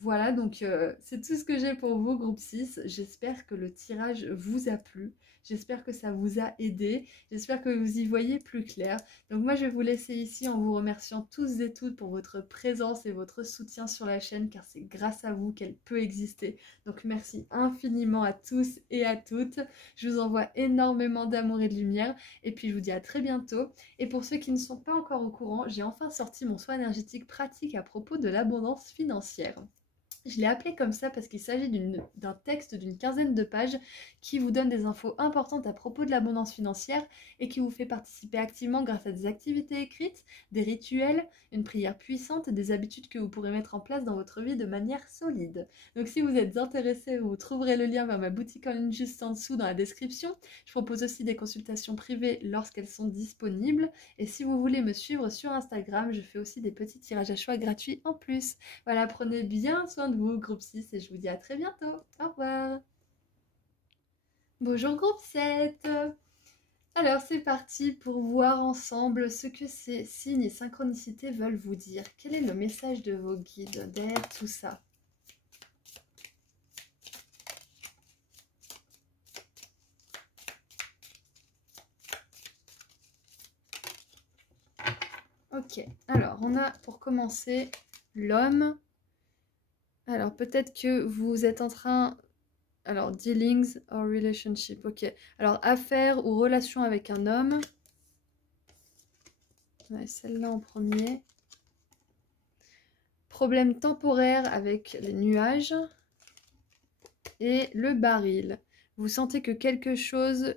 Voilà, donc c'est tout ce que j'ai pour vous, groupe 6. J'espère que le tirage vous a plu. J'espère que ça vous a aidé. J'espère que vous y voyez plus clair. Donc moi, je vais vous laisser ici en vous remerciant tous et toutes pour votre présence et votre soutien sur la chaîne, car c'est grâce à vous qu'elle peut exister. Donc merci infiniment à tous et à toutes. Je vous envoie énormément d'amour et de lumière. Et puis je vous dis à très bientôt. Et pour ceux qui ne sont pas encore au courant, j'ai enfin sorti mon soin énergétique pratique à propos de l'abondance financière. Je l'ai appelé comme ça parce qu'il s'agit d'un texte d'une quinzaine de pages qui vous donne des infos importantes à propos de l'abondance financière et qui vous fait participer activement grâce à des activités écrites, des rituels, une prière puissante et des habitudes que vous pourrez mettre en place dans votre vie de manière solide. Donc si vous êtes intéressé, vous trouverez le lien vers ma boutique en ligne juste en dessous dans la description. Je propose aussi des consultations privées lorsqu'elles sont disponibles. Et si vous voulez me suivre sur Instagram, je fais aussi des petits tirages à choix gratuits en plus. Voilà, prenez bien soin de vous, groupe 6, et je vous dis à très bientôt. Au revoir. Bonjour, groupe 7. Alors, c'est parti pour voir ensemble ce que ces signes et synchronicités veulent vous dire. Quel est le message de vos guides derrière tout ça? Ok, alors on a pour commencer l'homme. Alors peut-être que vous êtes en train... Alors, dealings or relationship, ok. Alors, affaires ou relation avec un homme. Ouais, celle-là en premier. Problème temporaire avec les nuages. Et le baril. Vous sentez que quelque chose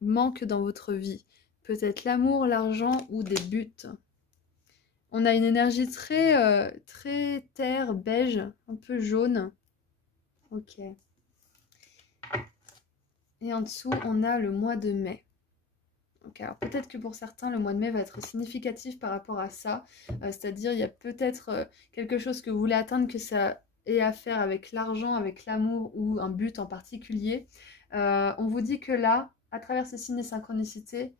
manque dans votre vie. Peut-être l'amour, l'argent ou des buts. On a une énergie très terre, beige, un peu jaune. Ok. Et en dessous, on a le mois de mai. Okay, alors peut-être que pour certains, le mois de mai va être significatif par rapport à ça. C'est-à-dire, il y a peut-être quelque chose que vous voulez atteindre, que ça ait à faire avec l'argent, avec l'amour ou un but en particulier. On vous dit que là, à travers ces signes et synchronicités,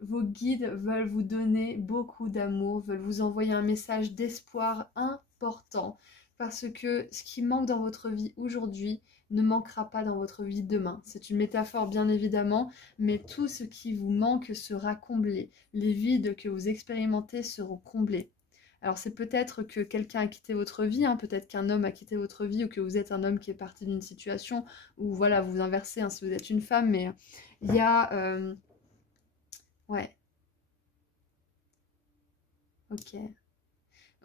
vos guides veulent vous donner beaucoup d'amour, veulent vous envoyer un message d'espoir important. Parce que ce qui manque dans votre vie aujourd'hui ne manquera pas dans votre vie demain. C'est une métaphore bien évidemment, mais tout ce qui vous manque sera comblé. Les vides que vous expérimentez seront comblés. Alors c'est peut-être que quelqu'un a quitté votre vie, hein, peut-être qu'un homme a quitté votre vie ou que vous êtes un homme qui est parti d'une situation où voilà, vous inversez hein, si vous êtes une femme, mais il y a... Ouais. Ok.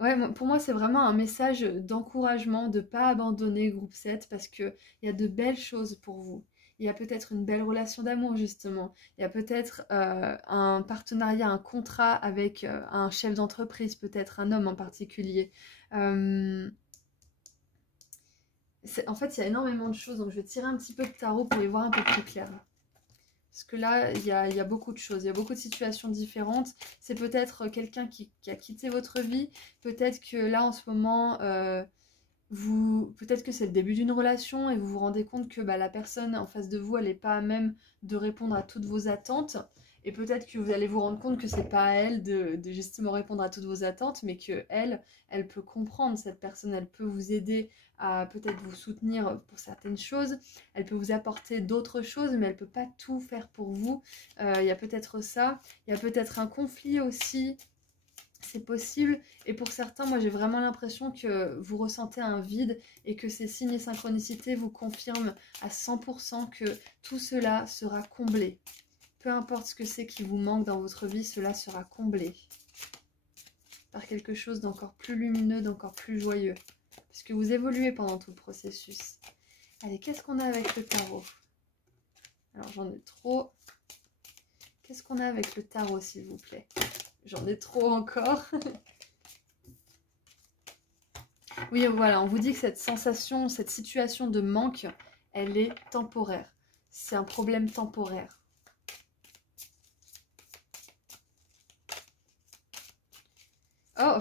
Ouais, pour moi, c'est vraiment un message d'encouragement, de ne pas abandonner Groupe 7 parce qu'il y a de belles choses pour vous. Il y a peut-être une belle relation d'amour, justement. Il y a peut-être un partenariat, un contrat avec un chef d'entreprise, peut-être un homme en particulier. En fait, il y a énormément de choses, donc je vais tirer un petit peu de tarot pour y voir un peu plus clair. Parce que là, il y a beaucoup de choses, il y a beaucoup de situations différentes. C'est peut-être quelqu'un qui a quitté votre vie. Peut-être que là, en ce moment, peut-être que c'est le début d'une relation et vous vous rendez compte que la personne en face de vous, elle n'est pas à même de répondre à toutes vos attentes. Et peut-être que vous allez vous rendre compte que c'est pas à elle de justement répondre à toutes vos attentes, mais que elle peut comprendre cette personne, elle peut vous aider à peut-être vous soutenir pour certaines choses, elle peut vous apporter d'autres choses, mais elle peut pas tout faire pour vous. Il y a peut-être ça, il y a peut-être un conflit aussi. C'est possible et pour certains, moi j'ai vraiment l'impression que vous ressentez un vide et que ces signes et synchronicités vous confirment à 100% que tout cela sera comblé. Peu importe ce que c'est qui vous manque dans votre vie, cela sera comblé par quelque chose d'encore plus lumineux, d'encore plus joyeux, puisque vous évoluez pendant tout le processus. Allez, qu'est-ce qu'on a avec le tarot? Alors j'en ai trop. Qu'est-ce qu'on a avec le tarot, s'il vous plaît? J'en ai trop encore. Oui, voilà, on vous dit que cette sensation, cette situation de manque, elle est temporaire. C'est un problème temporaire. Oh,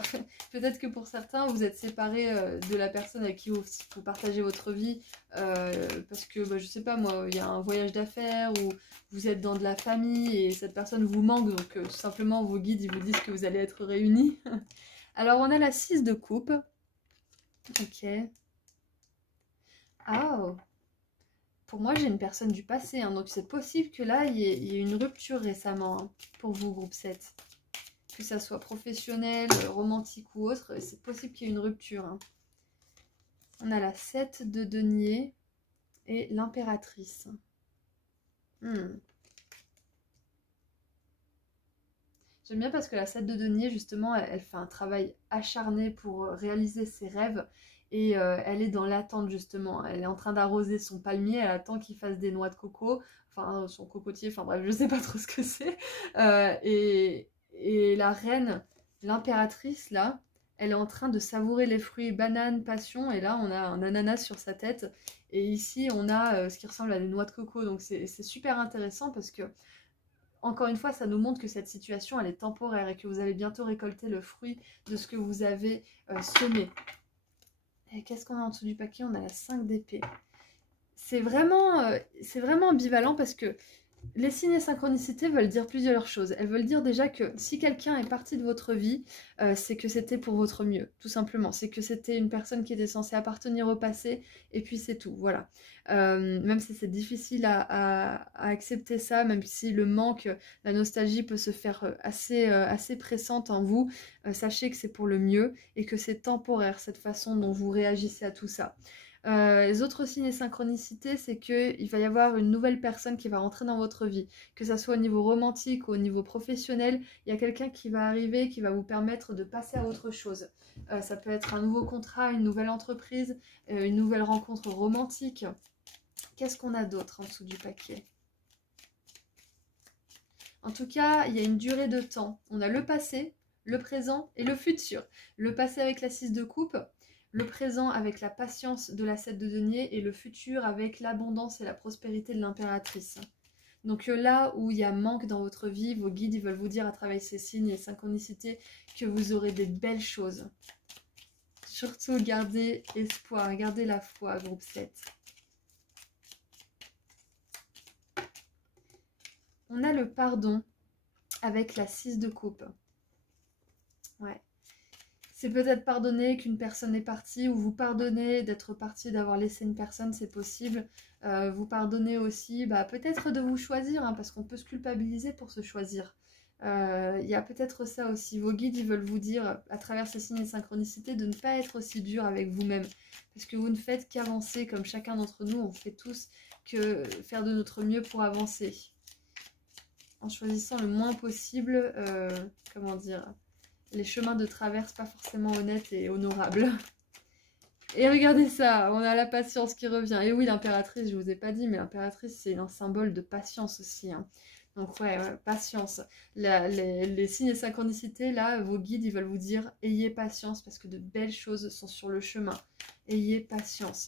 peut-être que pour certains, vous êtes séparés de la personne avec qui vous partagez votre vie parce que, je sais pas moi, il y a un voyage d'affaires ou vous êtes dans de la famille et cette personne vous manque, donc tout simplement vos guides, ils vous disent que vous allez être réunis. Alors, on a la 6 de coupe. Ok. Oh. Pour moi, j'ai une personne du passé, hein, donc c'est possible que là, il y ait une rupture récemment hein, pour vous, groupe 7. Que ça soit professionnel, romantique ou autre, c'est possible qu'il y ait une rupture. Hein. On a la 7 de denier et l'impératrice. J'aime bien parce que la 7 de denier, justement, elle fait un travail acharné pour réaliser ses rêves. et elle est dans l'attente justement. Elle est en train d'arroser son palmier, elle attend qu'il fasse des noix de coco, enfin son cocotier, enfin bref, je sais pas trop ce que c'est. Et la reine, l'impératrice là, elle est en train de savourer les fruits banane, passion, et là on a un ananas sur sa tête. Et ici on a ce qui ressemble à des noix de coco, donc c'est super intéressant parce que encore une fois, ça nous montre que cette situation, elle est temporaire et que vous allez bientôt récolter le fruit de ce que vous avez semé. Et qu'est-ce qu'on a en dessous du paquet? On a la 5 d'épée. C'est vraiment ambivalent parce que les signes et synchronicités veulent dire plusieurs choses. Elles veulent dire déjà que si quelqu'un est parti de votre vie, c'est que c'était pour votre mieux, tout simplement. C'est que c'était une personne qui était censée appartenir au passé, et puis c'est tout, voilà. Même si c'est difficile à accepter ça, même si le manque, la nostalgie peut se faire assez pressante en vous, sachez que c'est pour le mieux, et que c'est temporaire, cette façon dont vous réagissez à tout ça. Les autres signes et synchronicités, c'est qu'il va y avoir une nouvelle personne qui va rentrer dans votre vie. Que ça soit au niveau romantique ou au niveau professionnel, il y a quelqu'un qui va arriver, qui va vous permettre de passer à autre chose. Ça peut être un nouveau contrat, une nouvelle entreprise, une nouvelle rencontre romantique. Qu'est-ce qu'on a d'autre en dessous du paquet? En tout cas, il y a une durée de temps. On a le passé, le présent et le futur. Le passé avec la 6 de coupe, le présent avec la patience de la 7 de denier et le futur avec l'abondance et la prospérité de l'impératrice. Donc là où il y a manque dans votre vie, vos guides ils veulent vous dire à travers ces signes et synchronicités que vous aurez des belles choses. Surtout gardez espoir, gardez la foi, groupe 7. On a le pardon avec la 6 de coupe. Ouais. C'est peut-être pardonner qu'une personne est partie, ou vous pardonnez d'être parti, d'avoir laissé une personne, c'est possible. Vous pardonnez aussi peut-être de vous choisir, parce qu'on peut se culpabiliser pour se choisir. Il y a peut-être ça aussi. Vos guides ils veulent vous dire, à travers ces signes et synchronicités, de ne pas être aussi dur avec vous-même. Parce que vous ne faites qu'avancer, comme chacun d'entre nous, on fait tous que faire de notre mieux pour avancer. En choisissant le moins possible, comment dire, les chemins de traverse pas forcément honnêtes et honorables. Et regardez ça, on a la patience qui revient. Et oui, l'impératrice, je vous ai pas dit, mais l'impératrice, c'est un symbole de patience aussi. Donc ouais, patience. Les signes et synchronicités, là, vos guides, ils veulent vous dire, ayez patience parce que de belles choses sont sur le chemin. Ayez patience.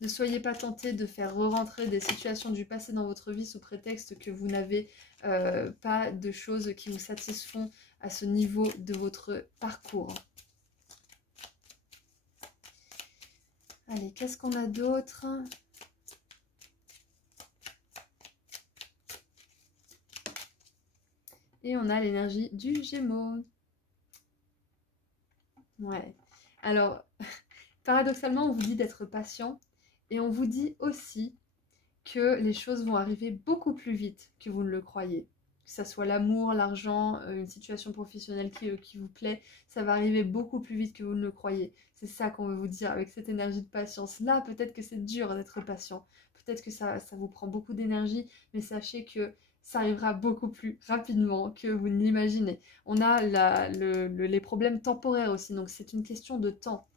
Ne soyez pas tentés de faire re-rentrer des situations du passé dans votre vie sous prétexte que vous n'avez pas de choses qui vous satisfont à ce niveau de votre parcours. Allez, qu'est-ce qu'on a d'autre? Et on a l'énergie du Gémeaux. Ouais. Alors, paradoxalement, on vous dit d'être patient et on vous dit aussi que les choses vont arriver beaucoup plus vite que vous ne le croyez. Que ça soit l'amour, l'argent, une situation professionnelle qui vous plaît, ça va arriver beaucoup plus vite que vous ne le croyez. C'est ça qu'on veut vous dire avec cette énergie de patience. Là, peut-être que c'est dur d'être patient. Peut-être que ça vous prend beaucoup d'énergie, mais sachez que ça arrivera beaucoup plus rapidement que vous ne l'imaginez. On a les problèmes temporaires aussi, donc c'est une question de temps.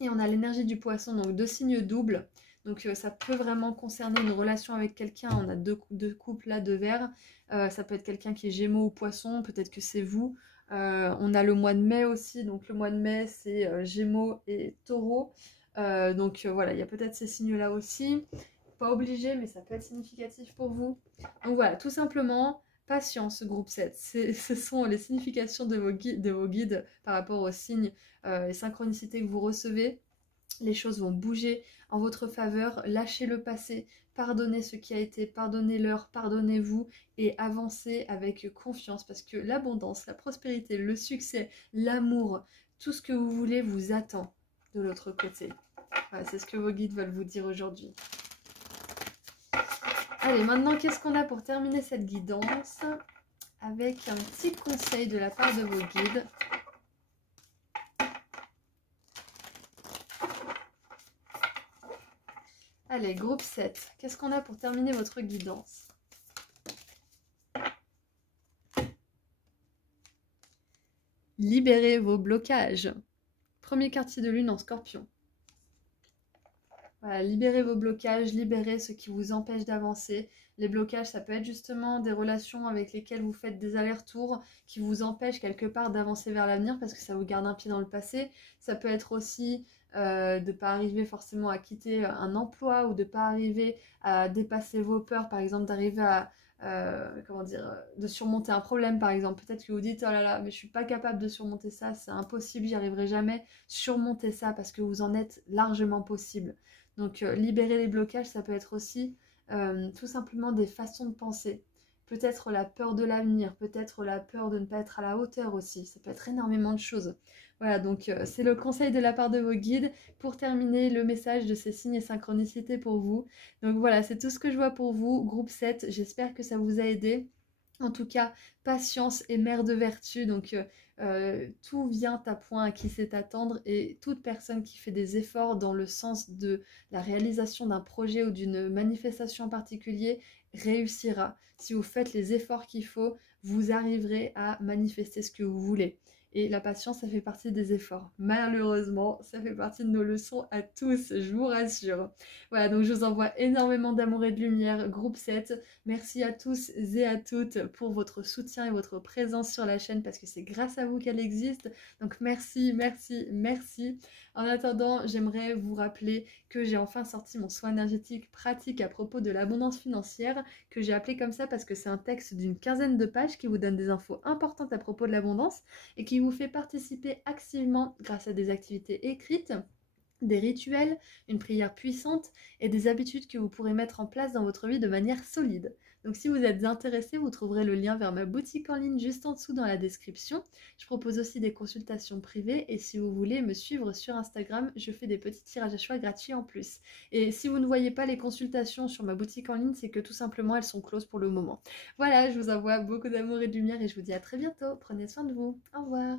Et on a l'énergie du poisson, donc 2 signes doubles. Donc ça peut vraiment concerner une relation avec quelqu'un. On a deux couples là de verre. Ça peut être quelqu'un qui est Gémeaux ou Poisson, peut-être que c'est vous. On a le mois de mai aussi. Donc le mois de mai, c'est Gémeaux et Taureau. Voilà, il y a peut-être ces signes-là aussi. Pas obligé, mais ça peut être significatif pour vous. Donc voilà, tout simplement, patience, groupe 7. Ce sont les significations de vos guides par rapport aux signes et synchronicités que vous recevez. Les choses vont bouger en votre faveur. Lâchez le passé, pardonnez ce qui a été, pardonnez-leur, pardonnez-vous et avancez avec confiance parce que l'abondance, la prospérité, le succès, l'amour, tout ce que vous voulez vous attend de l'autre côté. Voilà, c'est ce que vos guides veulent vous dire aujourd'hui. Allez, maintenant, qu'est-ce qu'on a pour terminer cette guidance? Avec un petit conseil de la part de vos guides. Allez, groupe 7, qu'est-ce qu'on a pour terminer votre guidance? Libérez vos blocages. Premier quartier de lune en Scorpion. Voilà, libérez vos blocages, libérez ce qui vous empêche d'avancer. Les blocages, ça peut être justement des relations avec lesquelles vous faites des allers-retours qui vous empêchent quelque part d'avancer vers l'avenir parce que ça vous garde un pied dans le passé. Ça peut être aussi de ne pas arriver forcément à quitter un emploi ou de ne pas arriver à dépasser vos peurs, par exemple d'arriver à de surmonter un problème par exemple. Peut-être que vous dites oh là là mais je suis pas capable de surmonter ça, c'est impossible, j'y arriverai jamais. Surmontez ça parce que vous en êtes largement possible. Donc libérer les blocages, ça peut être aussi tout simplement des façons de penser. Peut-être la peur de l'avenir, peut-être la peur de ne pas être à la hauteur aussi. Ça peut être énormément de choses. Voilà, donc c'est le conseil de la part de vos guides pour terminer le message de ces signes et synchronicités pour vous. Donc voilà, c'est tout ce que je vois pour vous, groupe 7. J'espère que ça vous a aidé. En tout cas, patience est mère de vertu, donc tout vient à point à qui sait attendre et toute personne qui fait des efforts dans le sens de la réalisation d'un projet ou d'une manifestation en particulier réussira. Si vous faites les efforts qu'il faut, vous arriverez à manifester ce que vous voulez. Et la patience, ça fait partie des efforts. Malheureusement, ça fait partie de nos leçons à tous, je vous rassure. Voilà, donc je vous envoie énormément d'amour et de lumière, groupe 7. Merci à tous et à toutes pour votre soutien et votre présence sur la chaîne parce que c'est grâce à vous qu'elle existe. Donc merci, merci, merci. En attendant, j'aimerais vous rappeler que j'ai enfin sorti mon soin énergétique pratique à propos de l'abondance financière, que j'ai appelé comme ça parce que c'est un texte d'une quinzaine de pages qui vous donne des infos importantes à propos de l'abondance et qui vous fait participer activement grâce à des activités écrites, des rituels, une prière puissante et des habitudes que vous pourrez mettre en place dans votre vie de manière solide. Donc si vous êtes intéressé, vous trouverez le lien vers ma boutique en ligne juste en dessous dans la description. Je propose aussi des consultations privées et si vous voulez me suivre sur Instagram, je fais des petits tirages à choix gratuits en plus. Et si vous ne voyez pas les consultations sur ma boutique en ligne, c'est que tout simplement elles sont closes pour le moment. Voilà, je vous envoie beaucoup d'amour et de lumière et je vous dis à très bientôt. Prenez soin de vous. Au revoir.